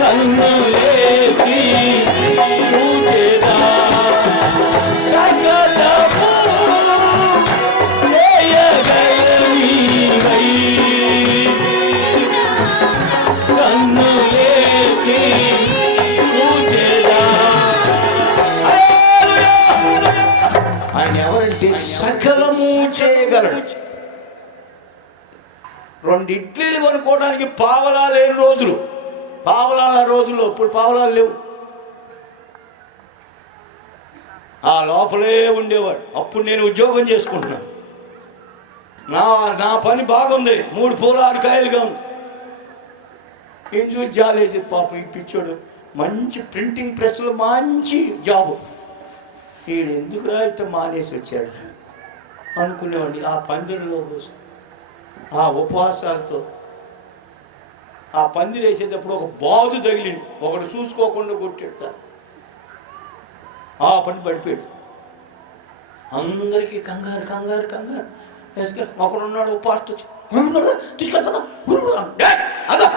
కన్నులేసి చూచెదా, సకలము దయగలనివై, కన్నులేసి 2 ఇడ్లీలు కొనుక్కోవడానికి పావలా లేని రోజులు, పావలాల రోజుల్లో. ఇప్పుడు పావలాలు లేవు. ఆ లోపలే ఉండేవాడు. అప్పుడు నేను ఉద్యోగం చేసుకుంటున్నాను. నా పని బాగుంది, 3 పూల 6 కాయలుగా ఉంది. ఏం చూసి జాలేసి పాపం ఈ పిచ్చోడు మంచి ప్రింటింగ్ ప్రెస్లో మంచి జాబు, వీడు ఎందుకు రాయితే మానేసి వచ్చాడు అనుకునేవాడిని. ఆ పందిరిలో కోసం, ఆ ఉపవాసాలతో ఆ పందిరి వేసేటప్పుడు ఒక బాజు తగిలింది, ఒకడు చూసుకోకుండా కొట్టెడతారు. ఆ పని పడిపోయాడు. అందరికీ కంగారు కంగారు కంగారు వేసుకెళ్ళి ఒకడు ఉన్నాడు, పాస్ట్ వచ్చి తీసుకెళ్ళిపోదా అదా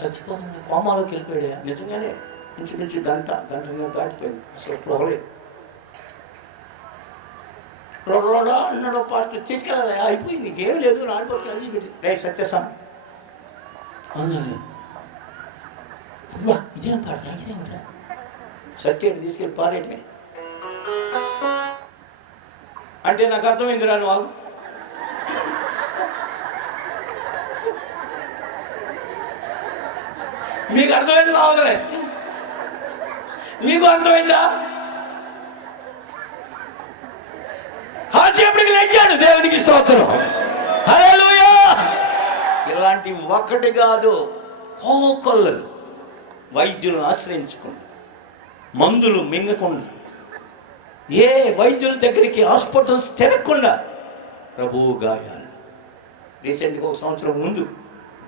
చచ్చిపోతుంది, కోమాలోకి వెళ్ళిపోయాడు. నిజంగానే ఇంచుమించు గంట దాటిపోయింది, అసలు పోలేదు. రోడ్లోడా అన్నాడు పాస్ట్, తీసుకెళ్ళాలి అయిపోయింది, ఇంకేం లేదు, నాడిపోయి కలిసి పెట్టి రే సత్యసాం అన్నాను. ఇదేం పాట, ఇదేమిట్రా సత్యేటి తీసుకెళ్ళి పారేటే అంటే నాకు అర్థమైంది రా నువ్వు. మీకు అర్థమైంది రావదలే, మీకు అర్థమైందా? కాసేపటికి లేచాడు, దేవునికి స్తోత్రం, హల్లెలూయా. ఇలాంటి ఒకటి కాదు, కోకొల్లలు వైద్యులను ఆశ్రయించకుండా, మందులు మింగకుండా, ఏ వైద్యుల దగ్గరికి హాస్పిటల్స్ తిరగకుండా ప్రభువు గాయాలు. రీసెంట్గా 1 సంవత్సరం ముందు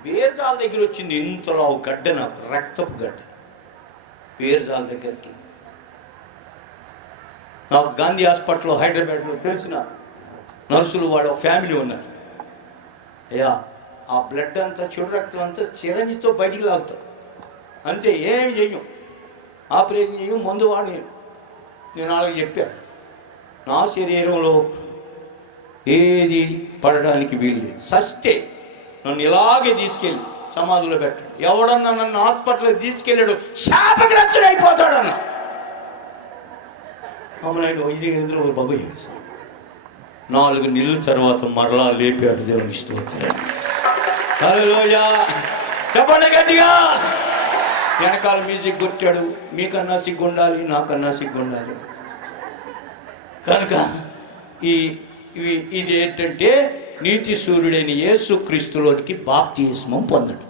బేర్జాల దగ్గర వచ్చింది, ఇంతలో గడ్డ, నాకు రక్తపు గడ్డ. బేర్జాల దగ్గరికి నాకు గాంధీ హాస్పిటల్లో హైదరాబాద్లో తెలిసిన నర్సులు వాళ్ళు ఒక ఫ్యామిలీ ఉన్నారు. అయ్యా ఆ బ్లడ్ అంతా, చెడు రక్తం అంతా చిరంజితో బయటికి లాగుతాం అంతే, ఏమి చెయ్యం, ఆపరేషన్ చెయ్యం, మందు వాడి. నేను వాళ్ళకి చెప్పాను, నా శరీరంలో ఏది పడడానికి వీల్లేదు, సస్తే నన్ను ఇలాగే తీసుకెళ్ళి సమాధిలో పెట్టాడు. ఎవడన్నా నన్ను హాస్పిటల్కి తీసుకెళ్ళాడు శాపగ్రస్తుడు అయిపోతాడన్న. ఇది బాబు 4 నెలల తర్వాత మరలా లేపాడు, దేవుని స్తోత్రం, హల్లెలూయా. చెప్పండి గట్టిగా. వెనకాల మ్యూజిక్ కొట్టాడు, మీకన్నా సిగ్గుండాలి, నాకన్నా సిగ్గుండాలి. కనుక ఇది ఏంటంటే నీతి సూర్యుడైన యేసుక్రీస్తులోనికి బాప్తిస్మం పొందడం,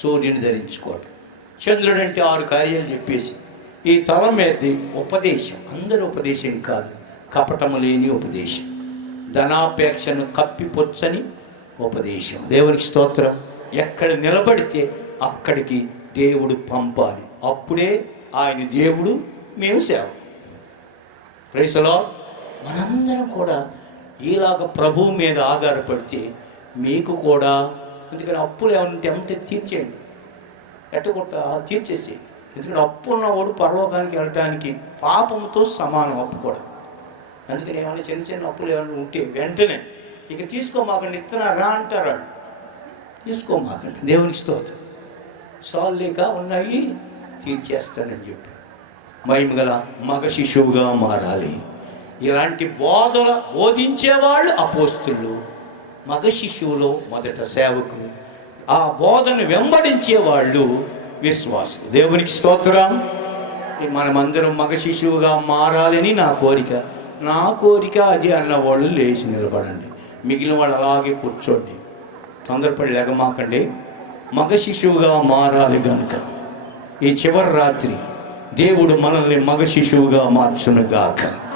సూర్యుని ధరించుకోవడం. చంద్రుడు అంటే 6 కార్యాలు చెప్పేసి ఈ తల మీద ఉపదేశం, అందరి ఉపదేశం కాదు, కపటము లేని ఉపదేశం, ధనాపేక్షను కప్పిపుచ్చని ఉపదేశం. దేవునికి స్తోత్రం. ఎక్కడ నిలబడితే అక్కడికి దేవుడు పంపాలి, అప్పుడే ఆయన దేవుడు, మేము సేవ. Praise the lord. మనందరం కూడా ఇలాగ ప్రభువు మీద ఆధారపడితే మీకు కూడా, అందుకని అప్పులు ఏమంటే ఏమంటే తీర్చేయండి, ఎట్టగొట్ట తీర్చేసి. ఎందుకంటే అప్పు ఉన్నవాడు పరలోకానికి వెళ్ళటానికి పాపంతో సమానం అప్పు కూడా. అందుకని ఏమైనా చిన్న చిన్న అప్పులు ఏమైనా ఉంటే వెంటనే ఇక తీసుకోమాకండి, ఇస్తున్నారా అంటారు, తీసుకోమాకండి. దేవునికి స్తోత్రం. సాల్ లేక ఉన్నాయి తీర్చేస్తానని చెప్పి మహిమగల మగ శిశువుగా మారాలి. ఇలాంటి బోధించేవాళ్ళు అపోస్తులు, మగ శిశువులో మొదట సేవకులు, ఆ బోధను వెంబడించేవాళ్ళు విశ్వాసులు. దేవునికి స్తోత్రం. మనమందరం మగ శిశువుగా మారాలని నా కోరిక అది అన్నవాళ్ళు లేచి నిలబడండి, మిగిలిన వాళ్ళు అలాగే కూర్చోండి, తొందరపడి లేకమాకండి. మగ శిశువుగా మారాలి గనుక ఈ చివరి రాత్రి దేవుడు మనల్ని మగ శిశువుగా మార్చునుగాక.